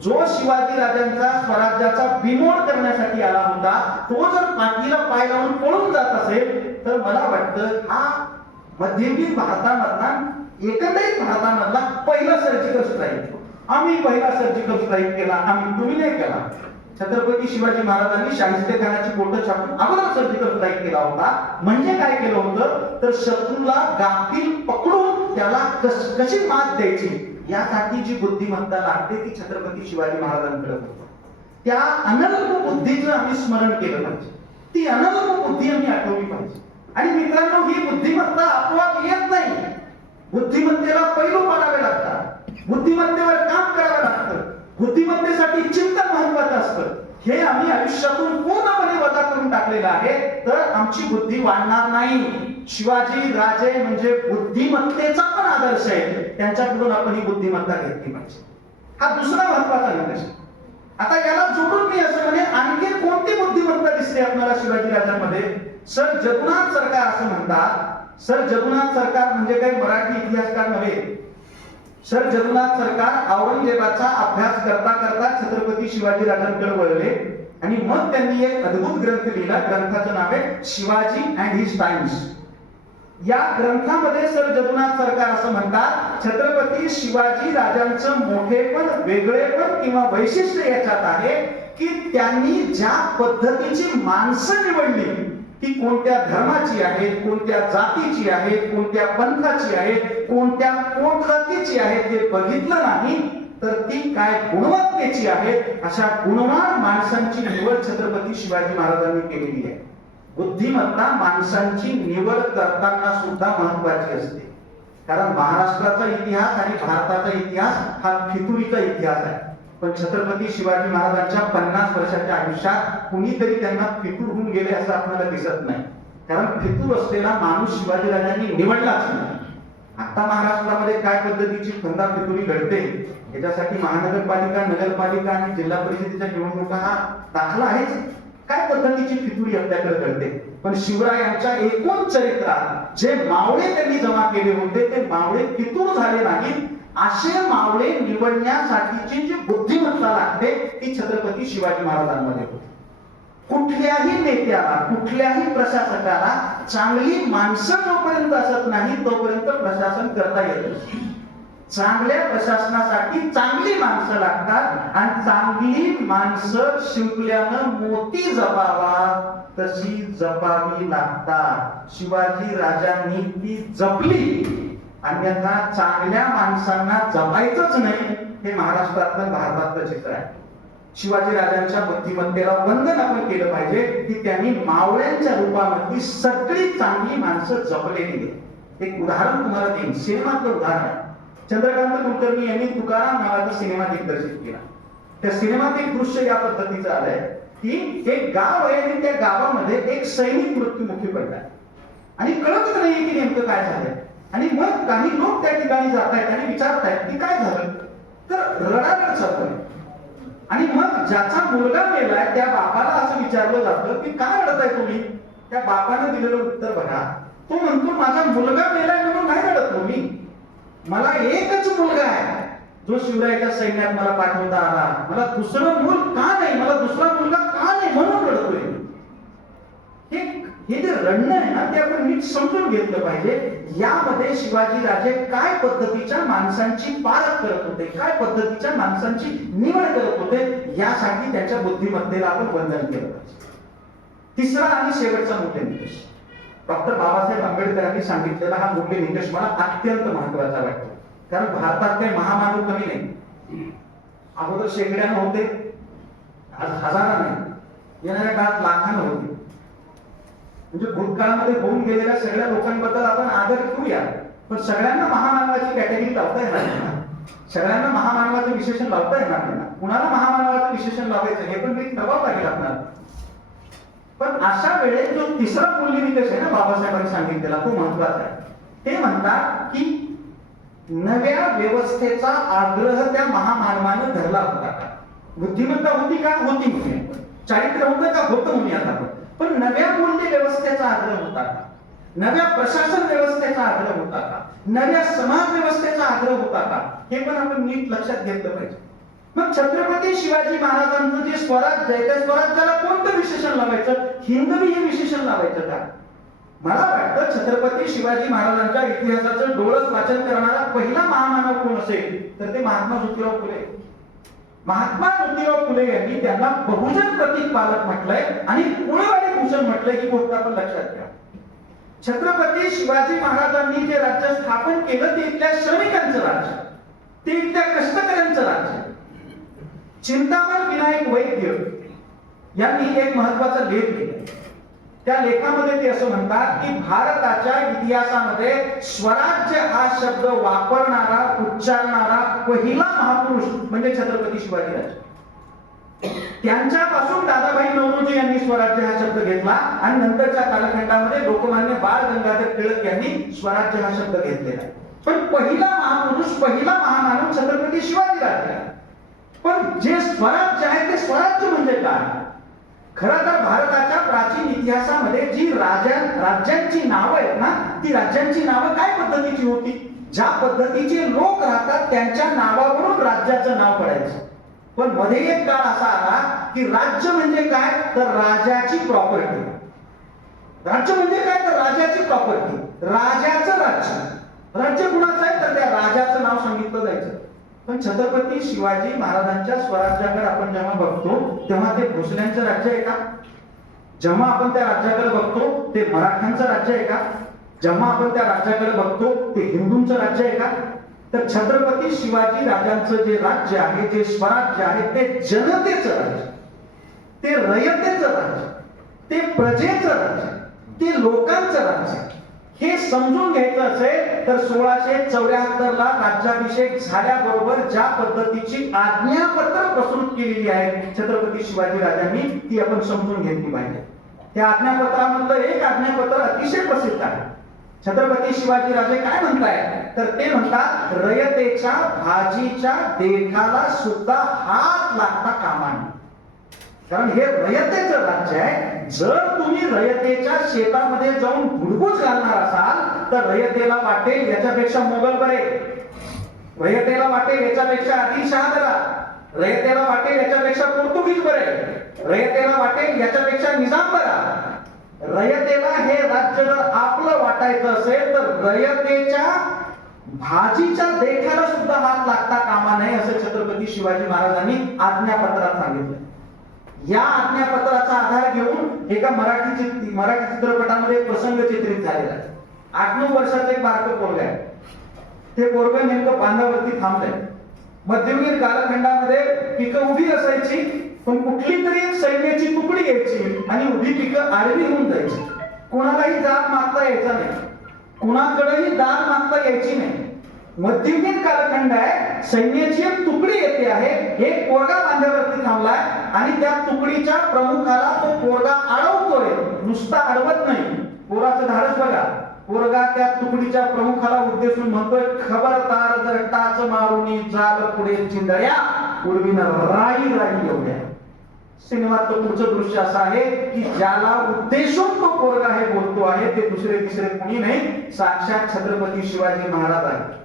जो शिवाजी राजांचा स्वराज्याचा बिमोड करण्यासाठी आला होता, तो जर पाठीला पाय लावून पळून जात असेल तर मला वाटतं हा मध्ययुगीन भारतामधला, एकंदरीत भारतामधला पहिला सर्जिकल स्ट्राईक. आम्ही पहिला सर्जिकल स्ट्राईक केला, तुम्ही नाही केला. छत्रपती शिवाजी महाराजांनी शाहिस्ते खानाची बोटं छापून अगोदर सर्जिकल स्ट्राईक केला होता. म्हणजे काय केलं होतं, तर शत्रूला गाफील पकडून त्याला कशी मात द्यायची यासाठी जी बुद्धिमत्ता लागते ती छत्रपती शिवाजी महाराजांकडे होती. त्या अनल्प बुद्धीचं आम्ही स्मरण केलं पाहिजे, ती अनल्प बुद्धी आम्ही आठवली पाहिजे. आणि मित्रांनो, ही बुद्धिमत्ता आपोआप येत नाही. बुद्धिमत्तेला पैलू पाडावे लागतात, बुद्धिमत्तेवर काम करावं लागतं, बुद्धिमत्तेसाठी चिंतन महत्वाचं असतं. हे आम्ही आयुष्यातून पूर्णपणे वजा करून टाकलेलं आहे, तर आमची बुद्धी वाढणार नाही. शिवाजी राजे म्हणजे बुद्धिमत्तेचा पण आदर्श आहे, त्यांच्याकडून आपण ही बुद्धिमत्ता घेतली पाहिजे. हा दुसरा महत्वाचा निकष. आता याला जोडून मी असं म्हणे, आणखी कोणती बुद्धिमत्ता दिसते आपल्याला शिवाजी राजांमध्ये? सर जगन्नाथ सरकार असं म्हणतात. सर जगन्नाथ सरकार म्हणजे काही मराठी इतिहासकार नव्हे. सर जगन्नाथ सरकार औरंगजेबाचा अभ्यास करता करता छत्रपती शिवाजी राजांकडे वळले आणि मग त्यांनी एक अद्भुत ग्रंथ लिहिला. ग्रंथाचं नाव आहे शिवाजी अँड हिज टाइम्स. या ग्रंथामध्ये सर जगन्नाथ सरकार असं म्हणतात, छत्रपती शिवाजी राजांचं मोठेपण, वेगळेपण किंवा वैशिष्ट्य याच्यात आहे की त्यांनी ज्या पद्धतीची माणसं निवडली, ती कोणत्या धर्माची आहेत, कोणत्या जातीची आहेत, कोणत्या पंथाची आहेत, कोणत्या पोटजातीची आहेत हे बघितलं नाही, तर ती काय गुणवत्तेची आहे, अशा गुणवान माणसांची निवड छत्रपती शिवाजी महाराजांनी केलेली आहे. बुद्धिमत्ता माणसांची निवड करताना सुद्धा महत्वाची असते. कारण महाराष्ट्राचा इतिहास आणि भारताचा इतिहास हा फितुरीचा इतिहास आहे. पण छत्रपती शिवाजी महाराजांच्या 50 वर्षाच्या आयुष्यात कुणीतरी त्यांना फितूर होऊन गेले असं आपल्याला दिसत नाही. कारण फितूर असलेला माणूस शिवाजी राजांनी निवडलाच नाही. आता महाराष्ट्रामध्ये काय पद्धतीची खंदा फितुरी घडते याच्यासाठी महानगरपालिका, नगरपालिका आणि जिल्हा परिषदेच्या निवडणुका हा दाखला आहेच. काय पद्धतीची फितुरी आपल्याकडे घडते. पण शिवरायांच्या एकूण चरित्रात जे मावळे त्यांनी जमा केले होते ते मावळे फितूर झाले नाहीत. असे मावळे निवडण्यासाठीची जी बुद्धिमत्ता लागते ती ती छत्रपती शिवाजी महाराजांमध्ये होती. कुठल्याही नेत्याला, कुठल्याही प्रशासकाला चांगली माणसं जोपर्यंत असत नाही तोपर्यंत प्रशासन करता येत नाही. चांगल्या प्रशासनासाठी चांगली माणसं लागतात आणि चांगली माणसं शिंपल्यानं मोती जपावा तशी जपावी लागतात. शिवाजी राजांनी ती जपली, अन्यथा चांगल्या माणसांना जपायचंच नाही हे महाराष्ट्रातलं भारतातलं चित्र आहे. शिवाजी राजांच्या बुद्धिमत्तेला वंदन आपण केलं पाहिजे की त्यांनी मावळ्यांच्या रूपामध्ये सगळी चांगली माणसं जपलेली आहेत. एक उदाहरण तुम्हाला देईन, सिनेमातलं उदाहरण आहे. चंद्रकांत कुलकर्णी यांनी तुकाराम नावाचा सिनेमा दिग्दर्शित केला. त्या सिनेमात एक दृश्य या पद्धतीचं आलंय की एक गाव आहे आणि त्या गावामध्ये एक सैनिक मृत्युमुखी पडलाय आणि कळत नाहीये की नेमकं काय झालंय. आणि मग काही लोक त्या ठिकाणी जात आहेत आणि विचारतायत की काय झालं, तर रडारड चालतोय. आणि मग ज्याचा मुलगा मेलाय त्या बापाला असं विचारलं जातं की काय रडताय तुम्ही. त्या बापानं दिलेलं उत्तर बघा, तो म्हणतो माझा मुलगा मेलाय म्हणून नाही रडत मी, मला एकच मुलगा आहे जो शिवरायाच्या सैन्यात मला पाठवता आला, मला दुसरं मूल का नाही, मला दुसरा मुलगा का नाही म्हणून रडतोय. हे जे रडणं आहे ना ते आपण नीट समजून घेतलं पाहिजे. यामध्ये शिवाजी राजे काय पद्धतीच्या माणसांची पारख करत होते, काय पद्धतीच्या माणसांची निवड करत होते, यासाठी त्यांच्या बुद्धिमत्तेला आपण वंदन केलं पाहिजे. तिसरा आणि शेवटचा मूल्य निकष, डॉक्टर बाबासाहेब आंबेडकरांनी सांगितलेला हा मूल्य निकष मला अत्यंत महत्वाचा वाटतो. कारण भारतात काही महामानव कमी नाही. अगोदर शेकड्यानं होते, आज हजाराने, येणाऱ्या काळात लाखानं होते. म्हणजे भूतकाळामध्ये होऊन गेलेल्या सगळ्या लोकांबद्दल आपण आदर करूया, पण सगळ्यांना महामानवाची कॅटेगरी लावता येणार नाही. सगळ्यांना महामानवाचं विशेषण लावता येणार नाही. कुणाला महामानवाचं विशेषण लावायचं हे पण मी ठरवावं लागेल आपल्याला. पण अशा वेळेस जो तिसरा मूल्य निकष आहे ना बाबासाहेबांनी सांगितलेला तो महत्वाचा आहे. ते म्हणतात की नव्या व्यवस्थेचा आग्रह त्या महामानवानं धरला होता का. बुद्धिमत्ता होती का, होती म्हणून. चारित्र्य होतं का, होतं म्हणून आता. पण नव्या मूल्य व्यवस्थेचा आग्रह होता का, नव्या प्रशासन व्यवस्थेचा आग्रह होता का, नव्या समाज व्यवस्थेचा आग्रह होता का, हे पण आपण नीट लक्षात घेतलं पाहिजे. मग छत्रपती शिवाजी महाराजांचं जे स्वराज्य आहे त्या स्वराज्याला कोणतं विशेषण लावायचं, हिंदवी हे विशेषण लावायचं का. मला वाटतं छत्रपती शिवाजी महाराजांच्या इतिहासाचं डोळस वाचन करणारा पहिला महामानव कोण असेल तर ते महात्मा ज्योतिराव फुले. महात्मा ज्योतिराव फुले यांनी त्यांना बहुजन प्रतीक पालक म्हटलंय आणि कुळवाडी भूषण म्हटलंय ही गोष्ट आपण लक्षात घ्या. छत्रपती शिवाजी महाराजांनी जे राज्य स्थापन केलं ते इथल्या श्रमिकांचं राज्य, ते इथल्या कष्टकऱ्यांचं राज्य. चिंतामण विनायक वैद्य यांनी एक महत्वाचा लेख लिहिला. त्या लेखामध्ये ते असं म्हणतात की भारताच्या इतिहासामध्ये स्वराज्य हा शब्द वापरणारा, उच्चारणारा पहिला महापुरुष म्हणजे छत्रपती शिवाजीराजे. त्यांच्यापासून दादाभाई नौरोजी यांनी स्वराज्य हा शब्द घेतला आणि नंतरच्या कालखंडामध्ये लोकमान्य बाळ गंगाधर टिळक यांनी स्वराज्य हा शब्द घेतलेला आहे. पण पहिला महापुरुष, पहिला महामानव छत्रपती शिवाजीराजे. पण जे स्वराज्य आहे ते स्वराज्य म्हणजे काय. खरं तर भारताच्या प्राचीन इतिहासामध्ये जी राज्यांची नावं आहेत ना ती राज्यांची नावं काय पद्धतीची होती. ज्या पद्धतीचे लोक राहतात त्यांच्या नावावरून राज्याचं नाव पडायचं. पण मध्ये एक काळ असा आला की राज्य म्हणजे काय तर राजाची प्रॉपर्टी. राज्य म्हणजे काय तर राजाची प्रॉपर्टी, राजाचं राज्य. राज्य कुणाचं आहे तर त्या राजाचं नाव सांगितलं जायचं. पण छत्रपती शिवाजी महाराजांच्या स्वराज्याकडे आपण जेव्हा बघतो तेव्हा ते भोसल्यांचं राज्य आहे का. जेव्हा आपण त्या राज्याकडे बघतो ते मराठ्यांचं राज्य आहे का. जेव्हा आपण त्या राज्याकडे बघतो ते हिंदूंचं राज्य आहे का. तर छत्रपती शिवाजी राजांचं जे राज्य आहे, जे स्वराज्य आहे ते जनतेचं राज्य, ते रयतेचं राज्य, ते प्रजेचं राज्य, ते लोकांचं राज्य. हे समजून घ्यायचं असेल तर 1674 ला राज्याभिषेक झाल्याबरोबर ज्या पद्धतीची आज्ञापत्र प्रस्तुत केलेली आहे छत्रपती शिवाजी राजांनी ती आपण समजून घेतली पाहिजे. त्या आज्ञापत्रामधलं एक आज्ञापत्र अतिशय प्रसिद्ध आहे. छत्रपती शिवाजी राजे काय म्हणताय तर ते म्हणतात रयतेच्या भाजीच्या देठाला सुद्धा हात लागता कामा नये. कारण हे रयतेचं राज्य आहे. जर तुम्ही रयतेच्या शेतामध्ये जाऊन भुडभुज घालणार असाल तर रयतेला वाटेल याच्यापेक्षा मोगल बरे, रयतेला वाटेल याच्यापेक्षा आदिलशहा बरा, रयतेला वाटेल याच्यापेक्षा पोर्तुगीज बरे, रयतेला वाटेल याच्यापेक्षा निजाम बरा. रयतेला हे राज्य जर आपलं वाटायचं असेल तर रयतेच्या भाजीच्या देठाला सुद्धा हात लागता कामा नये असं छत्रपती शिवाजी महाराजांनी आज्ञापत्रात सांगितलं. या आज्ञापत्राचा आधार घेऊन एका मराठी चित्रपटामध्ये प्रसंग चित्रित झालेला आहे. 8-9 वर्षाचं एक बारकं पोरग आहे. ते पोरग नेमकं बांधावरती थांबलंय. मध्ययुगीन कालखंडामध्ये पिकं उभी असायची, पण कुठली तरी एक सैन्याची तुकडी यायची आणि उभी पिकं आडवी होऊन जायची. कोणालाही दाब मागता यायचा नाही, कुणाकडेही दाब मागता यायची नाही. मध्ययुगीन कालखंड आहे, सैन्याची एक तुकडी येते आहे, एक पोरगा बांध्यावरती थांबलाय आणि त्या तुकडीच्या प्रमुखाला तो पोरगा अडवतोय, नुसता अडवत नाही. पोराचं धाडस बघा. पोरगा त्या तुकडीच्या प्रमुखाला उद्देशून म्हणतोय, खबरदार जर टाच मारून जाल पुढे चिंदड्या उडवीन राई राई एवढ्या. सिनेमातलं पुढचं दृश्य असं आहे की ज्याला उद्देशून तो पोरगा हे बोलतो आहे ते दुसरे तिसरे कोणी नाही, साक्षात छत्रपती शिवाजी महाराज आहे.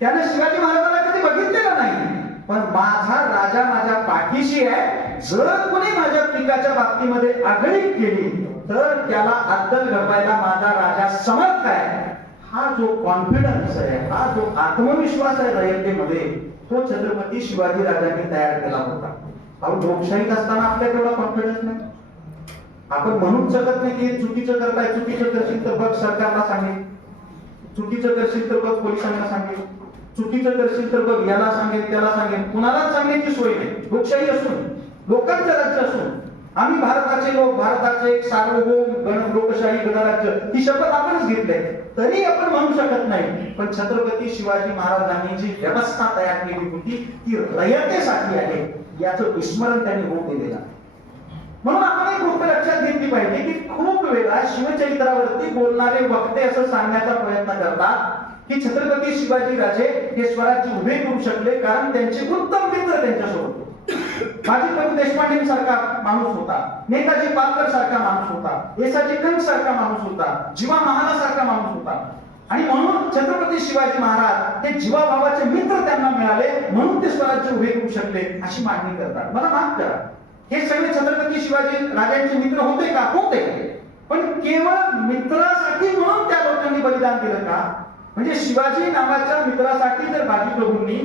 त्याने शिवाजी महाराजांना कधी बघितलेलं नाही, पण माझा राजा माझ्या पाठीशी आहे. जर कोणी माझ्या पिकाच्या बाबतीमध्ये आगळीक केली तर त्याला अद्दल घडवायला माझा राजा समर्थ आहे. हा जो कॉन्फिडन्स आहे, हा जो आत्मविश्वास आहे रयतेमध्ये, तो छत्रपती शिवाजी राजांनी तयार केला होता. अहो, लोकशाहीत असताना आपल्या तेवढा कॉन्फिडन्स नाही. आपण म्हणूच शकत नाही की चुकीचं करताय, चुकीचं करशील तर बघ सरकारला सांगेल, चुकीचं करशील तर बघ पोलिसांना सांगेल, चुकीचं करशील तर बघ याला सांगेल त्याला सांगेल. कुणालाच सांगण्याची सोय नाही. लोकशाही असून, लोकांचं राज्य असून, आम्ही भारताचे लोक, भारताचे एक सार्वभौम लोकशाही गणराज्य, ही शपथ आपणच घेतली, तरी आपण म्हणू शकत नाही. पण छत्रपती शिवाजी महाराजांनी जी व्यवस्था तयार केली होती ती रयतेसाठी आहे याचं विस्मरण त्यांनी होऊ दिलेलं. म्हणून आपण एक गोष्ट लक्षात घेतली पाहिजे की खूप वेळा शिवचरित्रावरती बोलणारे वक्ते असं सांगण्याचा प्रयत्न करतात की छत्रपती शिवाजी राजे हे स्वराज्य उभे करू शकले कारण त्यांचे उत्तम मित्र त्यांच्यासोबत होते. माजी प्रभू देशपांडे सारखा माणूस होता, नेताजी पालकर सारखा माणूस होता, येसाजी कंक सारखा माणूस होता, जीवा महाला सारखा माणूस होता. आणि म्हणून छत्रपती शिवाजी महाराज हे जीवाभावाचे मित्र त्यांना मिळाले म्हणून ते स्वराज्य उभे करू शकले अशी मागणी करतात. मला माफ करा, हे सगळे छत्रपती शिवाजी राजांचे मित्र होते का? होते. पण केवळ मित्रासाठी म्हणून त्या लोकांनी बलिदान दिलं का? म्हणजे शिवाजी नावाच्या मित्रासाठी जर बाजीप्रभूंनी,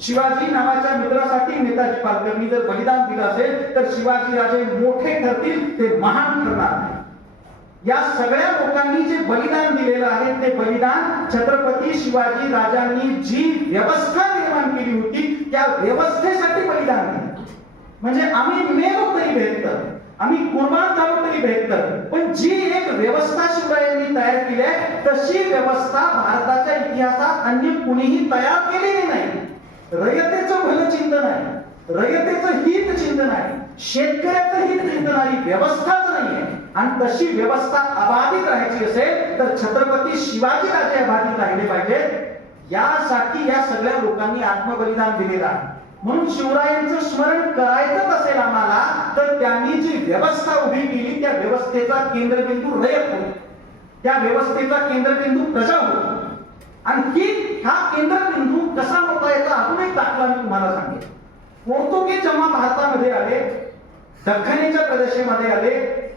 शिवाजी नावाच्या मित्रासाठी नेताजी पालकरनी जर बलिदान दिलं असेल तर शिवाजी राजे मोठे ठरतील, ते महान ठरणार. या सगळ्या लोकांनी जे बलिदान दिलेलं आहे ते बलिदान छत्रपती शिवाजी राजांनी जी व्यवस्था निर्माण केली होती त्या व्यवस्थेसाठी बलिदान दिलं. म्हणजे आम्ही मेलो तरी बेहतर, आम्ही कुर्बान झालो तरी बेहतर, पण जी एक व्यवस्था शिवरायांनी तयार केली आहे तशी व्यवस्था भारताच्या इतिहासात अन्य कुणीही तयार केलेली नाही. रयतेचं भलं चिंतन आहे, रयतेचं हित चिंतन आहे, शेतकऱ्याचं हित चिंतन आहे, व्यवस्थाच नाहीये. आणि तशी व्यवस्था अबाधित राहायची असेल तर छत्रपती शिवाजी राजे अबाधित राहिले पाहिजेत. यासाठी या सगळ्या लोकांनी आत्मबलिदान दिलेलं आहे. म्हणून शिवरायांचं स्मरण करायचं असेल आम्हाला तर त्यांनी जी व्यवस्था उभी केली त्या व्यवस्थेचा केंद्रबिंदू रयत होता, त्या व्यवस्थेचा केंद्रबिंदू प्रजा होता. आणि हा केंद्रबिंदू कसा होता याचा अजून एक दाखला मी तुम्हाला सांगेन. पोर्तुगीज जेव्हा भारतामध्ये आले, दख्खनीच्या प्रदेशामध्ये आले,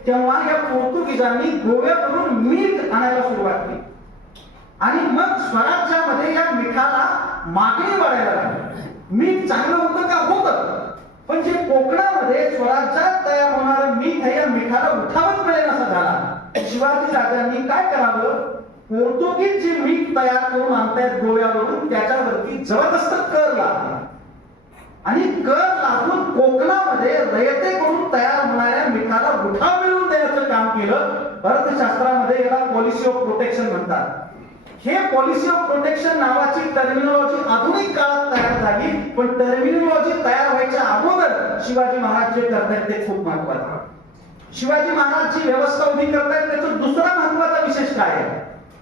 तेव्हा या पोर्तुगीजांनी गोव्यावरून मीठ आणायला सुरुवात केली आणि मग स्वराज्यामध्ये या मिठाला मागणी वाढायला लागली. मीठ चांगलं होतं का? होतं, पण जे कोकणामध्ये स्वराज्यात तयार होणारं मीठ आहे या मिठाला उठावच मिळेल असा झाला. शिवाजी राजांनी काय करावं? पोर्तुगीज जे मीठ तयार करून आणतायत गोव्यावरून त्याच्यावरती जबरदस्त कर लावला आणि कर लागून कोकणामध्ये रयतेकडून तयार होणाऱ्या मिठाला उठाव मिळवून देण्याचं काम केलं. अर्थशास्त्रामध्ये याला पॉलिसी ऑफ प्रोटेक्शन म्हणतात. हे पॉलिसी ऑफ प्रोटेक्शन नावाची टर्मिनॉलॉजी आधुनिक काळात तयार झाली, पण टर्मिनॉलॉजी तयार व्हायच्या अगोदर शिवाजी महाराज जे करतायत ते खूप महत्वाचं. शिवाजी महाराज जी व्यवस्था उभी करतायत त्याचा दुसरा महत्वाचा विशेष काय आहे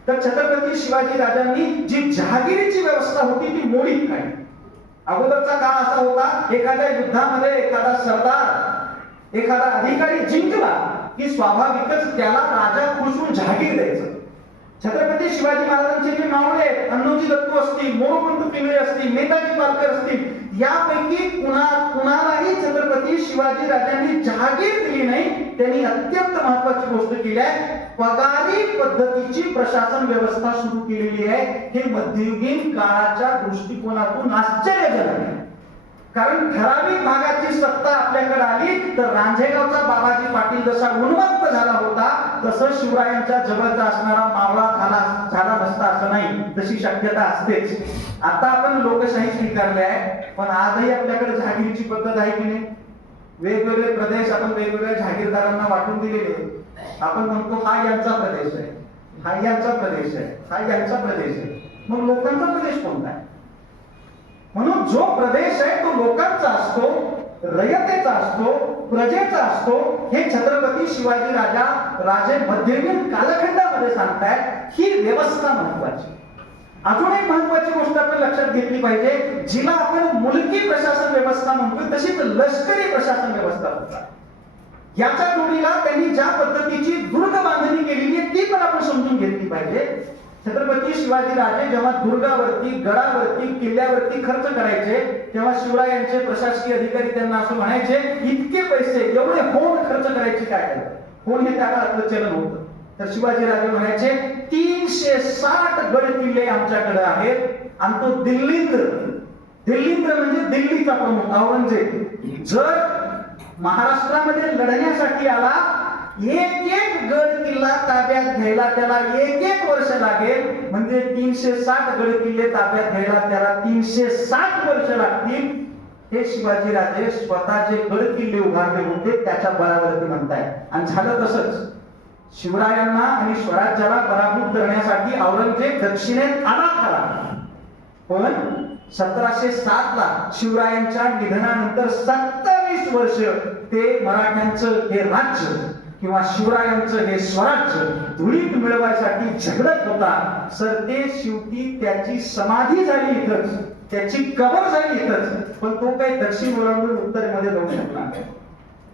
तर छत्रपती शिवाजी राजांनी जी जहागिरीची व्यवस्था होती ती मोडीत काढली. अगोदरचा काळ असा होता, एखाद्या युद्धामध्ये एखादा सरदार, एखादा अधिकारी जिंकला की स्वाभाविकच त्याला राजा खुश होऊन जहागीर द्यायचं. छत्रपती शिवाजी महाराजांचे जे मावळे अण्णोजी दत्तू असतील, मोरोपंत पिंगळे असतील, नेताजी पालकर असतील, यापैकी कुणालाही छत्रपती शिवाजी राजांनी जहागीर दिली नाही. त्यांनी अत्यंत महत्वाची गोष्ट केली आहे, पगारी पद्धतीची प्रशासन व्यवस्था सुरू केलेली आहे. हे मध्ययुगीन काळाच्या दृष्टिकोनातून आश्चर्यजनक आहे. कारण ठराविक भागाची सत्ता आपल्याकडे आली तर रांझेगावचा बाबाजी पाटील जसा उन्मत्त झाला होता तसं शिवरायांच्या जवळचा असणारा मावळा झाला नसता असं नाही, तशी शक्यता असतेच. आता आपण लोकशाही स्वीकारली आहे, पण आजही आपल्याकडे जहागिरीची पद्धत आहे की नाही? वेगवेगळे प्रदेश आपण वेगवेगळ्या जहागीरदारांना वाटून दिलेले. आपण म्हणतो हा यांचा प्रदेश आहे, हा यांचा प्रदेश आहे, हा यांचा प्रदेश आहे. मग लोकांचा प्रदेश कोणता आहे? म्हणून जो प्रदेश आहे तो लोकांचा असतो, रयतेचा असतो, प्रजेचा असतो. हे छत्रपती शिवाजी राजे मध्ययुगीन कालखंडामध्ये सांगतायत. ही व्यवस्था महत्वाची. अजून एक महत्वाची गोष्ट आपण लक्षात घेतली पाहिजे, जिला आपण मुलकी प्रशासन व्यवस्था म्हणतो तशीच लष्करी प्रशासन व्यवस्था होता. याच्या जोडीला त्यांनी ज्या पद्धतीची दुर्ग बांधणी केलेली आहे ती पण आपण समजून घेतली पाहिजे. छत्रपती शिवाजी राजे जेव्हा दुर्गावरती, गडावरती, किल्ल्यावरती खर्च करायचे तेव्हा शिवरायांचे प्रशासकीय अधिकारी त्यांना असं म्हणायचे, इतके पैसे एवढे होऊन खर्च करायचे काय करायचं? होऊन हे त्या काळातलं चलन होतं. तर शिवाजी राजे म्हणायचे 360 गड किल्ले आमच्याकडे आहेत आणि तो दिल्लींद्र म्हणजे दिल्लीचा प्रमुख औरंगजेब जर महाराष्ट्रामध्ये लढण्यासाठी आला, एक गड किल्ला ताब्यात घ्यायला त्याला एक वर्ष लागेल. म्हणजे 360 गड किल्ले ताब्यात घ्यायला त्याला 360 वर्ष लागतील. हे शिवाजी राजे स्वतःचे गड किल्ले उभारले होते त्याच्या बळावरती म्हणताय. आणि झालं तसंच. शिवरायांना आणि स्वराज्याला पराभूत करण्यासाठी औरंगजेब दक्षिणेत आला, पण 1707 ला शिवरायांच्या निधनानंतर 27 वर्ष ते मराठ्यांचं हे राज्य किंवा शिवरायांचं हे स्वराज्य धुळीत मिळवायसाठी झगडत होता. सर ते शेवटी त्याची समाधी झाली इथंच, त्याची कबर झाली इथंच, पण तो काही दक्षिण ओलांडून उत्तरेमध्ये जाऊ शकला नाही.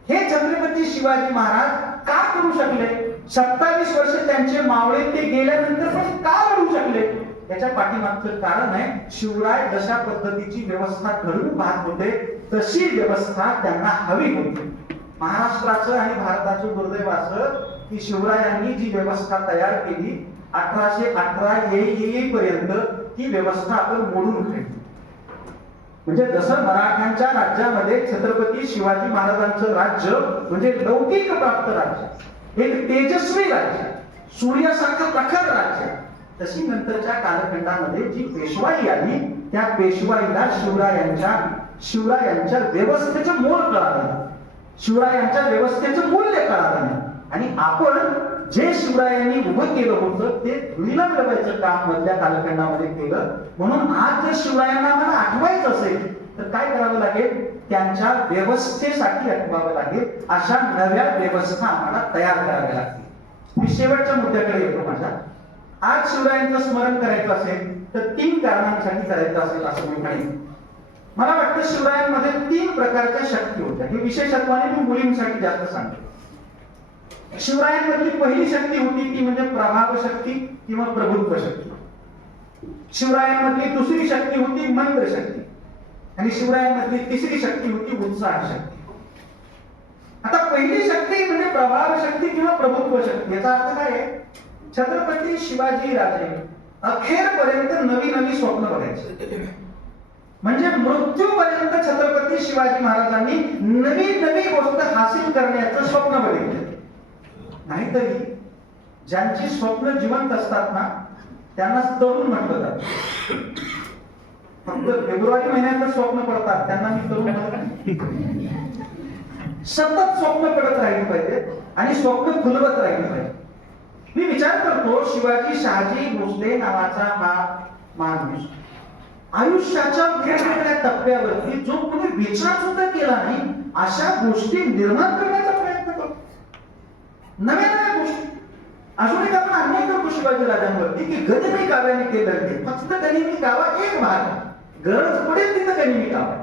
हे छत्रपती शिवाजी महाराज का करू शकले? 27 वर्ष त्यांचे मावळे ते गेल्यानंतर पण का लढू शकले? याच्या पाठीमागचं कारण आहे, शिवराय जशा पद्धतीची व्यवस्था घडवून पाहत होते तशी व्यवस्था त्यांना हवी होती. महाराष्ट्राचं आणि भारताचं दुर्दैव असं की शिवरायांनी जी व्यवस्था तयार केली 1818 येईपर्यंत ती व्यवस्था आपण मोडून काढली. म्हणजे जसं मराठ्यांच्या राज्यामध्ये छत्रपती शिवाजी महाराजांचं राज्य म्हणजे लौकिक प्राप्त राज्य, एक तेजस्वी राज्य, सूर्यासारखं प्रखर राज्य, तशी नंतरच्या कालखंडामध्ये जी पेशवाई आली त्या पेशवाईला शिवरायांच्या व्यवस्थेचं मोल कळालं नाही, शिवरायांच्या व्यवस्थेचं मूल्य कळालं नाही. आणि आपण जे शिवरायांनी उभं केलं होतं ते धुळीला मिळवायचं काम मधल्या कालखंडामध्ये केलं. म्हणून आज जर शिवरायांना मला आठवायचं असेल तर काय करावं लागेल? त्यांच्या व्यवस्थेसाठी आठवावं लागेल. अशा नव्या व्यवस्था आम्हाला तयार कराव्या लागतील. मी शेवटच्या मुद्द्याकडे येतो. माझ्या आज शिवरायांचं स्मरण करायचं असेल तर 3 कारणांसाठी करायचं असेल असं मी म्हणेन. मला वाटतं शिवरायांमध्ये 3 प्रकारच्या शक्ती होत्या. हे विशेषत्वाने मी मुलींसाठी जास्त सांगतो. शिवरायांमधली पहिली शक्ती होती ती म्हणजे प्रभाव शक्ती किंवा प्रभुत्व शक्ती. शिवरायांमधली दुसरी शक्ती होती मंत्र शक्ती आणि शिवरायांमधली तिसरी शक्ती होती उत्साह शक्ती. आता पहिली शक्ती म्हणजे प्रभाव शक्ती किंवा प्रभुत्व शक्ती. याचा अर्थ काय आहे? छत्रपती शिवाजी राजे अखेरपर्यंत नवी स्वप्न बघायचे. म्हणजे मृत्यूपर्यंत छत्रपती शिवाजी महाराजांनी नवी गोष्ट हासिल करण्याचं स्वप्न बघितलं. नाहीतरी ज्यांची स्वप्न जिवंत असतात ना त्यांना तरुण म्हटलं जातं. फक्त फेब्रुवारी महिन्यात स्वप्न पडतात त्यांना मी तरुण म्हणत नाही. सतत स्वप्न पडत राहिली पाहिजे आणि स्वप्न फुलवत राहिली पाहिजे. मी विचार करतो शिवाजी शहाजी भोसले नावाचा हा माणूस आयुष्याच्या वेगवेगळ्या टप्प्यावरती जो कोणी विचार सुद्धा केला नाही अशा गोष्टी निर्माण करण्याचा प्रयत्न करतो. नव्या गोष्टी. अजून एक आपण अन्याय करतो शिवाजी राजांवरती की गनिमी काव्याने केलं. फक्त गनिमी कावा एक भाग, गरज पडेल तिथं गनिमी कावा.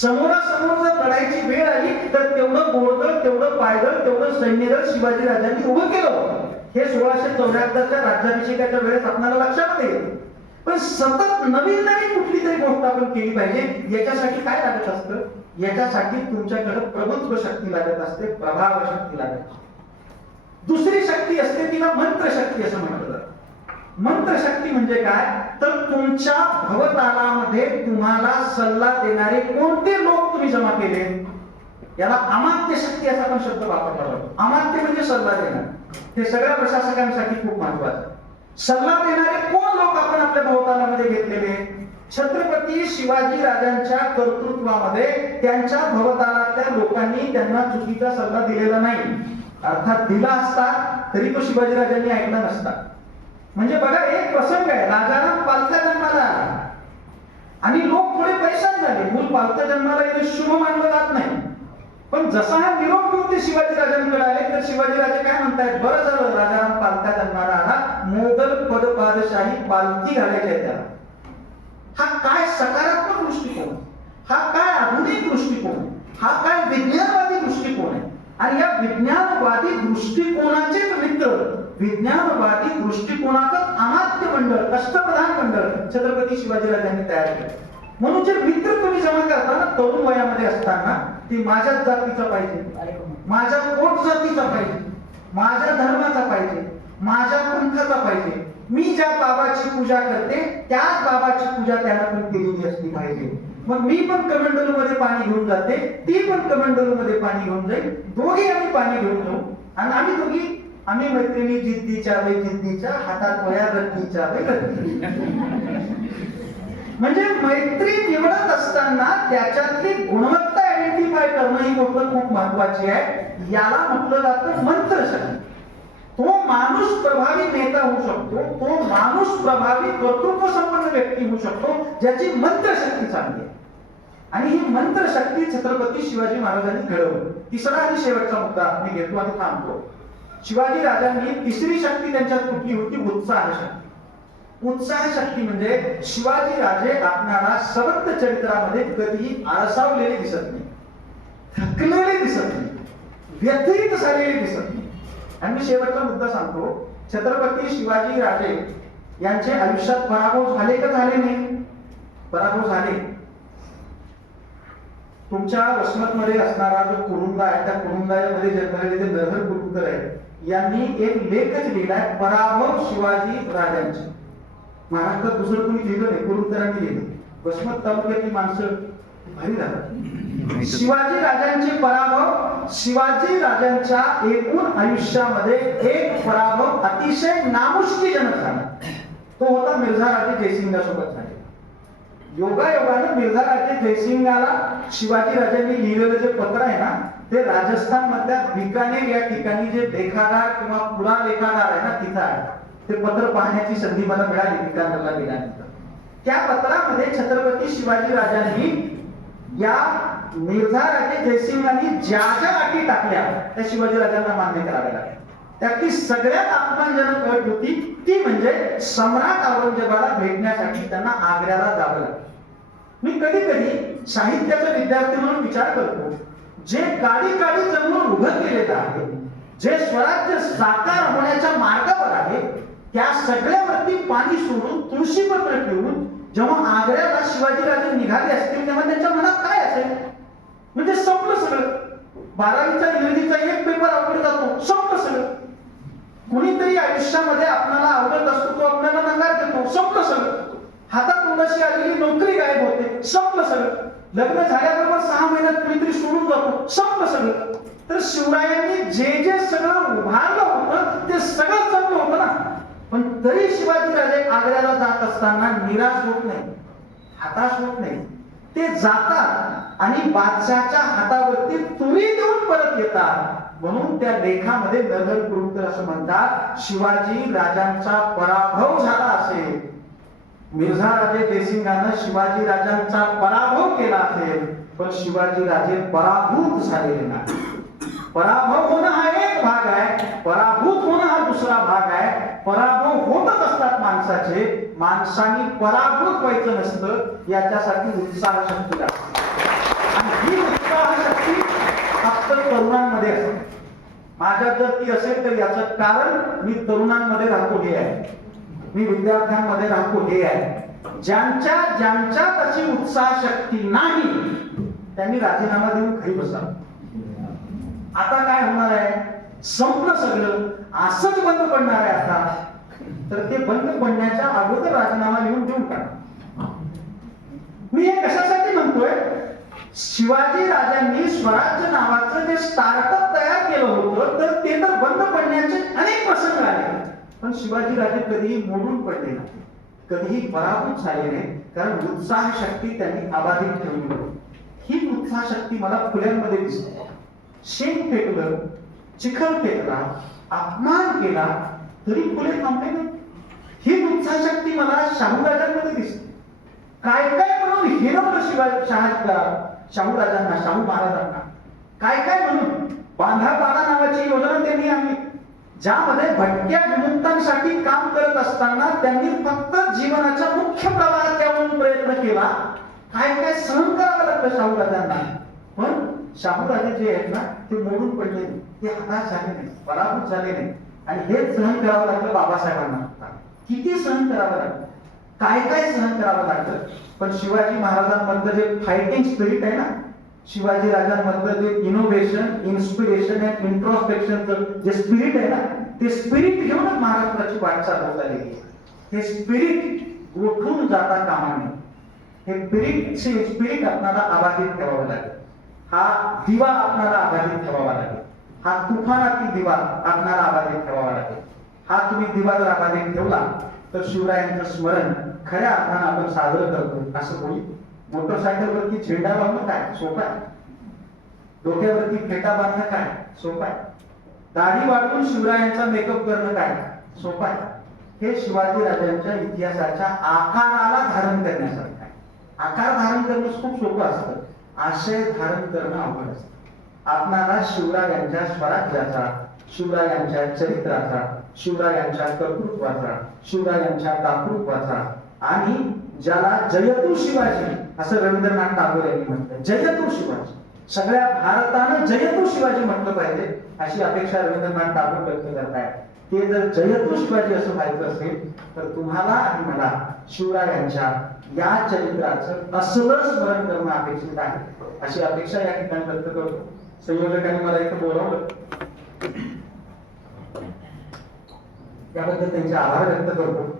समोरासमोर जर लढायची वेळ आली तर तेवढं घोडदळ, तेवढं पायदळ, तेवढं सैन्यदळ शिवाजी राजांनी उभं केलं. हे 1674च्या राज्याभिषेकाच्या वेळेस आपल्याला लक्षात येईल. पण सतत नवीन नवीन कुठली तरी गोष्ट आपण केली पाहिजे. याच्यासाठी काय लागत असतं? याच्यासाठी तुमच्याकडे प्रभुत्व शक्ती लागत असते, प्रभाव शक्ती लागत असते. दुसरी शक्ती असते, तिला मंत्र शक्ती असं म्हटलं जातं. मंत्र शक्ती म्हणजे काय? तर तुमच्या भवतालामध्ये तुम्हाला सल्ला देणारे कोणते लोक तुम्ही जमा केले, याला अमात्य शक्ती असा पण शब्द वापरला जातो. अमात्य म्हणजे सल्ला देणार. हे सगळ्या प्रशासकांसाठी खूप महत्वाचं आहे. सल्ला देणारे कोण लोक आपण आपल्या भवतालामध्ये घेतलेले? छत्रपती शिवाजी राजांच्या कर्तृत्वामध्ये त्यांच्या भवतालातल्या लोकांनी त्यांना चुकीचा सल्ला दिलेला नाही. अर्थात दिला असता तरी तो शिवाजी राजांनी ऐकला नसता. म्हणजे बघा, एक प्रसंग आहे, राजाराम पालथा जन्माला आला आणि लोक थोडे पैशात झाले. मूल पालथा जन्माला येणं शुभ मानलं जात नाही. पण जसा हा निरोप घेऊन ते शिवाजी राजांकडे आले तर शिवाजी राजे काय म्हणतायत? बरं झालं राजाराम पालथा जन्माला आला, मोगल पदपादशाही पालथी घालायची आहे त्याला. हा काय सकारात्मक दृष्टिकोन, हा काय आधुनिक दृष्टिकोन, हा काय विज्ञानवादी दृष्टिकोन आहे. आणि या विज्ञानवादी दृष्टिकोनाचे मित्र, विज्ञानवादी दृष्टिकोनाचं अमात्य मंडळ, अष्टप्रधान मंडळ छत्रपती शिवाजी राजांनी तयार केलं. म्हणून जे मित्र तुम्ही जमा करता ना तरुण वयामध्ये असताना, ती माझ्याच जातीचा पाहिजे, माझ्या पोट जातीचा पाहिजे, माझ्या धर्माचा पाहिजे, माझ्या पंथाचा पाहिजे, मी ज्या बाबाची पूजा करते त्याच बाबाची पूजा त्याला पण केलेली असली पाहिजे. मग मी पण कमंडलू मध्ये पाणी घेऊन जाते, ती पण कमंडलू मध्ये पाणी घेऊन जाईल, दोघे आम्ही पाणी घेऊन जाऊ आणि आम्ही दोघी आम्ही मैत्रिणी जिद्दीच्या वे जिद्दीच्या, हातात वया रत्तीच्या वे रत्ती. म्हणजे मैत्री निवडत असताना त्याच्यातली गुणवत्ता आयडेंटिफाय करणं ही गोष्ट खूप महत्वाची आहे. याला म्हटलं जातं मंत्रशक्ती. तो माणूस प्रभावी नेता होऊ शकतो, तो माणूस प्रभावी कर्तृत्व संपन्न व्यक्ती होऊ शकतो ज्याची मंत्रशक्ती चांगली आहे. आणि ही मंत्रशक्ती छत्रपती शिवाजी महाराजांनी घडवली. तिसरा आणि शेवटचा मुद्दा मी घेतो आणि थांबतो. शिवाजी राजांनी तिसरी शक्ती त्यांच्यात कुठली होती? उत्साह शक्ती. उत्साह शक्ती म्हणजे शिवाजी राजे आपल्याला सबंध चरित्रामध्ये कधीही आळसावलेले दिसत नाही, थकलेले दिसत नाही, व्यथित झालेले दिसत नाही. आणि मी शेवटचा मुद्दा सांगतो. छत्रपती शिवाजी राजे यांचे आयुष्यात पराभव झाले का झाले नाही? पराभव झाले. तुमच्या वसमतमध्ये असणारा जो कुरुंदा आहे, त्या कुरुंदामध्ये जन्मलेले जे नरहर कुरुंदकर आहेत यांनी एक लेखच लिहिलाय, पराभव शिवाजी राजांचे. महाराष्ट्रात दुसरं कोणी लिहिलं नाही, कुरुंदकरांनी लिहिलं. वसमत तालुक्यातली माणसं भारी राहतात. शिवाजी राजांचे पराभव, शिवाजी राजांच्या एकूण आयुष्यामध्ये एक पराभव अतिशय नामुष्कीजनक झाला. तो होता मिर्झा राजे जयसिंगासोबत झाला. योगायोगाने मिर्झा राजे जयसिंगाला शिवाजी राजांनी लिहिलेलं जे पत्र आहे ना, ते राजस्थान मधल्या बिकानेर या ठिकाणी जे लेखागार किंवा पुरा लेखागार आहे ना तिथं आहे. ते पत्र पाहण्याची संधी मला मिळाली बिकानेरला गेल्यानंतर. त्या पत्रामध्ये छत्रपती शिवाजी राजांनी या मिर्झा राजे जयसिंगांनी ज्या ज्या अटी टाकल्या त्या शिवाजी राजांना मान्य कराव्या लागल्या. त्यातली सगळ्यात अपमानजनक अट होती ती म्हणजे सम्राट औरंगजेबाला भेटण्यासाठी त्यांना आग्र्याला जावं लागलं. मी कधी कधी साहित्याचा विद्यार्थी म्हणून विचार करतो, जे काडी काडी जमून उभं केलेलं आहे, जे स्वराज्य साकार होण्याच्या मार्गावर आहे, त्या सगळ्यावरती पाणी सोडून तुळशीपत्र ठेवून जेव्हा आग्र्याला शिवाजी राजे निघाले असतील तेव्हा त्यांच्या मनात काय असेल? म्हणजे संपलं सगळं. 12वीचा इंग्रजीचा एक पेपर अवघड जातो, संपलं सगळं. कुणीतरी आयुष्यामध्ये आपल्याला आवडत असतो, तो आपल्याला नकार देतो, संपलं सगळं. हातात तोंडाशी आलेली नोकरी गायब होते, संपलं सगळं. लग्न झाल्याबरोबर 6 महिन्यात कुणीतरी सोडून जातो, संपलं सगळं. तर शिवरायांनी जे जे सगळं उभारलं होतं ते सगळं संपलं होतं ना. पण तरी शिवाजी राजे आग्र्याला जात असताना निराश होत नाही, हताश होत नाही. ते जातात आणि बादशाहच्या हातावरती तुरी देऊन परत येतात. म्हणून त्या लेखामध्ये नरहर कुरुंदकर असं म्हणतात, शिवाजी राजांचा पराभव झाला असेल, मिर्झा राजे जयसिंगानं शिवाजी राजांचा पराभव केला असेल, पण शिवाजी राजे पराभूत झालेले नाही. पराभव होणं हा एक भाग आहे, पराभूत होणं हा दुसरा भाग आहे. पराभव होतच असतात माणसाचे, माणसाने पराभूत व्हायचं नसतं. याच्यासाठी उत्साह शक्ती लागते आणि ही उत्साह शक्ती फक्त तरुणांमध्ये असते. माझ्यात जर ती असेल तर याचं कारण मी तरुणांमध्ये राहतो हे आहे, मी विद्यार्थ्यांमध्ये राहतो हे आहे. ज्यांच्या ज्यांच्यात अशी उत्साह शक्ती नाही त्यांनी राजीनामा देऊन घरी बसावं. आता काय होणार आहे? संपलं सगळं, असंच बंद पडणार आहे आता. तर ते बंद पडण्याच्या अगोदर राजीनामा लिहून देऊन टाका. मी हे कशासाठी म्हणतोय? शिवाजी राजांनी स्वराज्य नावाचं जे स्टार्टअप तयार केलं होतं तर ते तर बंद पडण्याचे अनेक प्रसंग आले, पण शिवाजी राजे कधीही मोडून पडले नाही, कधीही पराभूत झाले नाही, कारण उत्साह शक्ती त्यांनी अबाधित ठेवली होती. ही उत्साह शक्ती मला फुल्यांमध्ये दिसते. शेण फेकलं, चिखल फेकला, अपमान केला तरी फुले थांबले नाही. ही उत्साह शक्ती मला शाहू राजांमध्ये दिसते. काय काय म्हणून हिरवलं शाहू राजांना, शाहू महाराजांना काय काय म्हणून. बांधा बाणा नावाची योजना त्यांनी आणली, ज्यामध्ये भटक्या विमुक्तांसाठी काम करत असताना त्यांनी फक्त जीवनाच्या मुख्य प्रवाहात यावरून प्रयत्न केला. काय काय सहन करावं लागलं शाहू राजांना, पण शाहू राजे जे आहेत ना ते मोडून पडले नाही, ते हताश झाले नाही, पराभूत झाले नाही. आणि हेच सहन करावं लागलं बाबासाहेबांना. किती सहन करावं लागलं, काय काय सहन करावं लागलं. पण शिवाजी महाराजांमधलं जे फायटिंग स्पिरिट आहे ना, शिवाजी राजांमधलं जे इनोव्हेशन, इन्स्पिरेशन अँड इंट्रोस्पेक्शनचं जे स्पिरिट आहे ना, ते स्पिरिट घेऊनच महाराष्ट्राची वाटचाल होत आलेली आहे. हे स्पिरिट गोठून जाता कामा नये. हे स्पिरिट आपल्याला अबाधित ठेवावं लागेल. हा दिवा आपल्याला अबाधित ठेवावा लागेल. हा तुफानातील दिवा आपल्याला अबाधित ठेवावा लागेल. हा तुम्ही दिवा जर अबाधित ठेवला तर शिवरायांचं स्मरण खऱ्या अर्थानं आपण साजरं करतो असं होईल. मोटरसायकलवरती झेंडा बांधणं काय सोपं आहे, डोक्यावरती फेटा बांधणं काय सोपं आहे, दाढी वाढवून शिवरायांचा मेकअप करणं काय सोपं आहे. हे शिवाजी राजांच्या इतिहासाच्या आकाराला धारण करण्यासारखं आहे. आकार धारण करणं खूप सोपं असतं, आशय धारण करणं अवघड असतं. आपणाला शिवरायांच्या स्वराज्याचा, शिवरायांच्या चरित्राचा, शिवरायांच्या कर्तृत्वाचा, शिवरायांच्या दातृत्वाचा आणि ज्याला जयतू शिवाजी असं रवींद्रनाथ टागोर यांनी म्हटलं. जयतू शिवाजी, सगळ्या भारतानं जयतू शिवाजी म्हटलं पाहिजे अशी अपेक्षा रवींद्रनाथ टागोर व्यक्त करतायत. ते जर जयतू शिवाजी असं व्हायचं असेल तर तुम्हाला आणि मला शिवरायांच्या या चरित्राचं असलं स्मरण करणं अपेक्षित आहे अशी अपेक्षा या ठिकाणी व्यक्त करतो. संयोजकांनी मला इथं बोलावलं त्याबद्दल त्यांचे आभार व्यक्त करतो.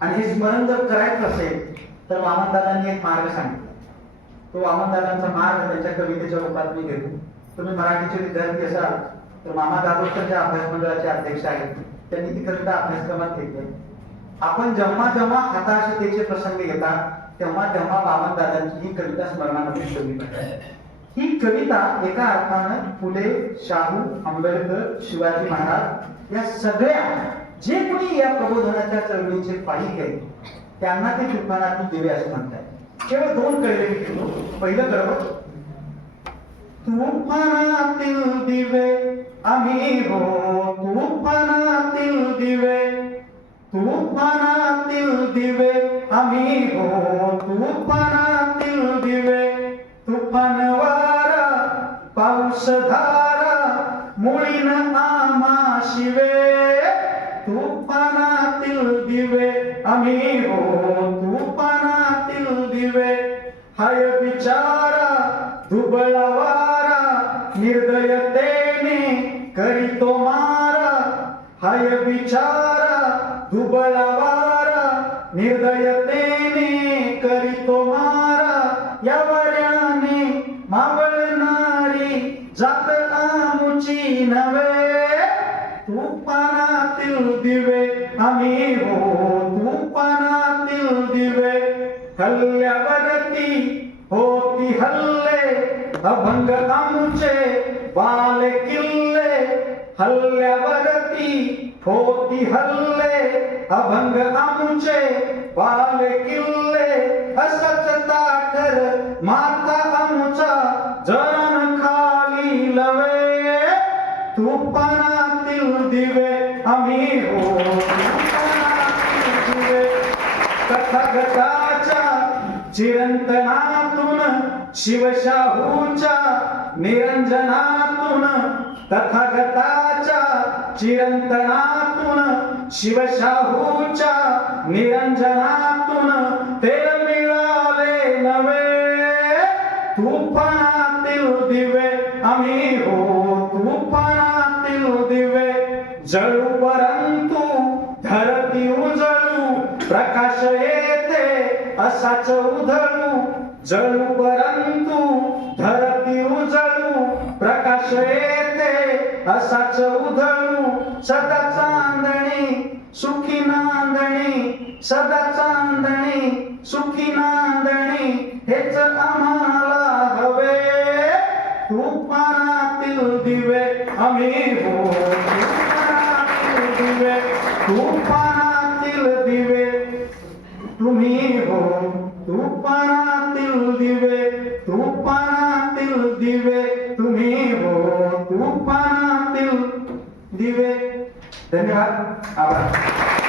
आणि हे स्मरण जर करायचं असेल तर वामनदादांनी एक मार्ग सांगितला. तो वामनदादांचा मार्ग त्यांच्या कवितेच्या रूपात मी घेतो. तुम्ही मराठीचे विद्यार्थी असाल तर मामा दादोरकरच्या अभ्यास मंडळाचे अध्यक्ष आहेत, त्यांनी ती कविता अभ्यासक्रमात घेतली. आपण जेव्हा जेव्हा हताशतेचे प्रसंग येतात तेव्हा तेव्हा वामनदादांची ही कविता स्मरणामध्ये ठेवली पाहिजे. ही कविता एका अर्थानं फुले, शाहू, आंबेडकर, शिवाजी महाराज या सगळ्या जे कोणी या प्रबोधनाच्या चळवळीचे पायी आहेत त्यांना ते तुफानातील दिवे असं म्हणतात. केवळ दोन कळले मी घेतो. पहिलं कळवं, तुफानातील दिवे आम्ही हो, तुफानातील दिवे, तुफानातील दिवे आम्ही हो, तुफानातील दिवे, तुफान वारा पाऊस धारा मुळीन आम्हा शिवे, तुफानातील दिवे आम्ही हो, तुफानातील दिवे, हाय बिचारा दुबळा वारा निर्दयतेने करीतो मारा, हाय बिचारा दुबळा वारा निर्दयतेने करीतो मारा, या वाऱ्याने मावळणारी जात आमुची नव्हे, तुफानातील दिवे आम्ही हो, तुफानातील दिवे, हल्ल्यावरती होती हल्ले अभंग आमचे बाले किल्ले, हल्ल्यावरती होती हल्ले अभंग आमचे बाले किल्ले, असच ताठर माता आमचा जरण खाली लवे, तुफानातील दिवे आम्ही हो, तुफानातील दिवे, तथागताच्या चिरंतनातून शिवशाहूच्या निरंजनातून, तथागताच्या चिरंतनातून शिवशाहूच्या निरंजनातून तेल मिळाले नवे. तुफानातील दिवे आम्ही हो, तुफानातील दिवे जळू परंतु धरती उजळू, प्रकाश येते असाच उधळू. जळू परंतु धरती उजळू, प्रकाश येते असाच उधळू. सदा चांदणी सुखी नांदणी, सदा चांदणी सुखी नांदणी, हेच आम्हाला हवे. तुफानातील दिवे आम्ही हो, तुफानातील दिवे, तुफानातील दिवे तुम्ही हो. तुफानातील दिवे, तुफानातील दिवे तुम्ही हो, तुफानातील दिवे. धन्यवाद, आभार.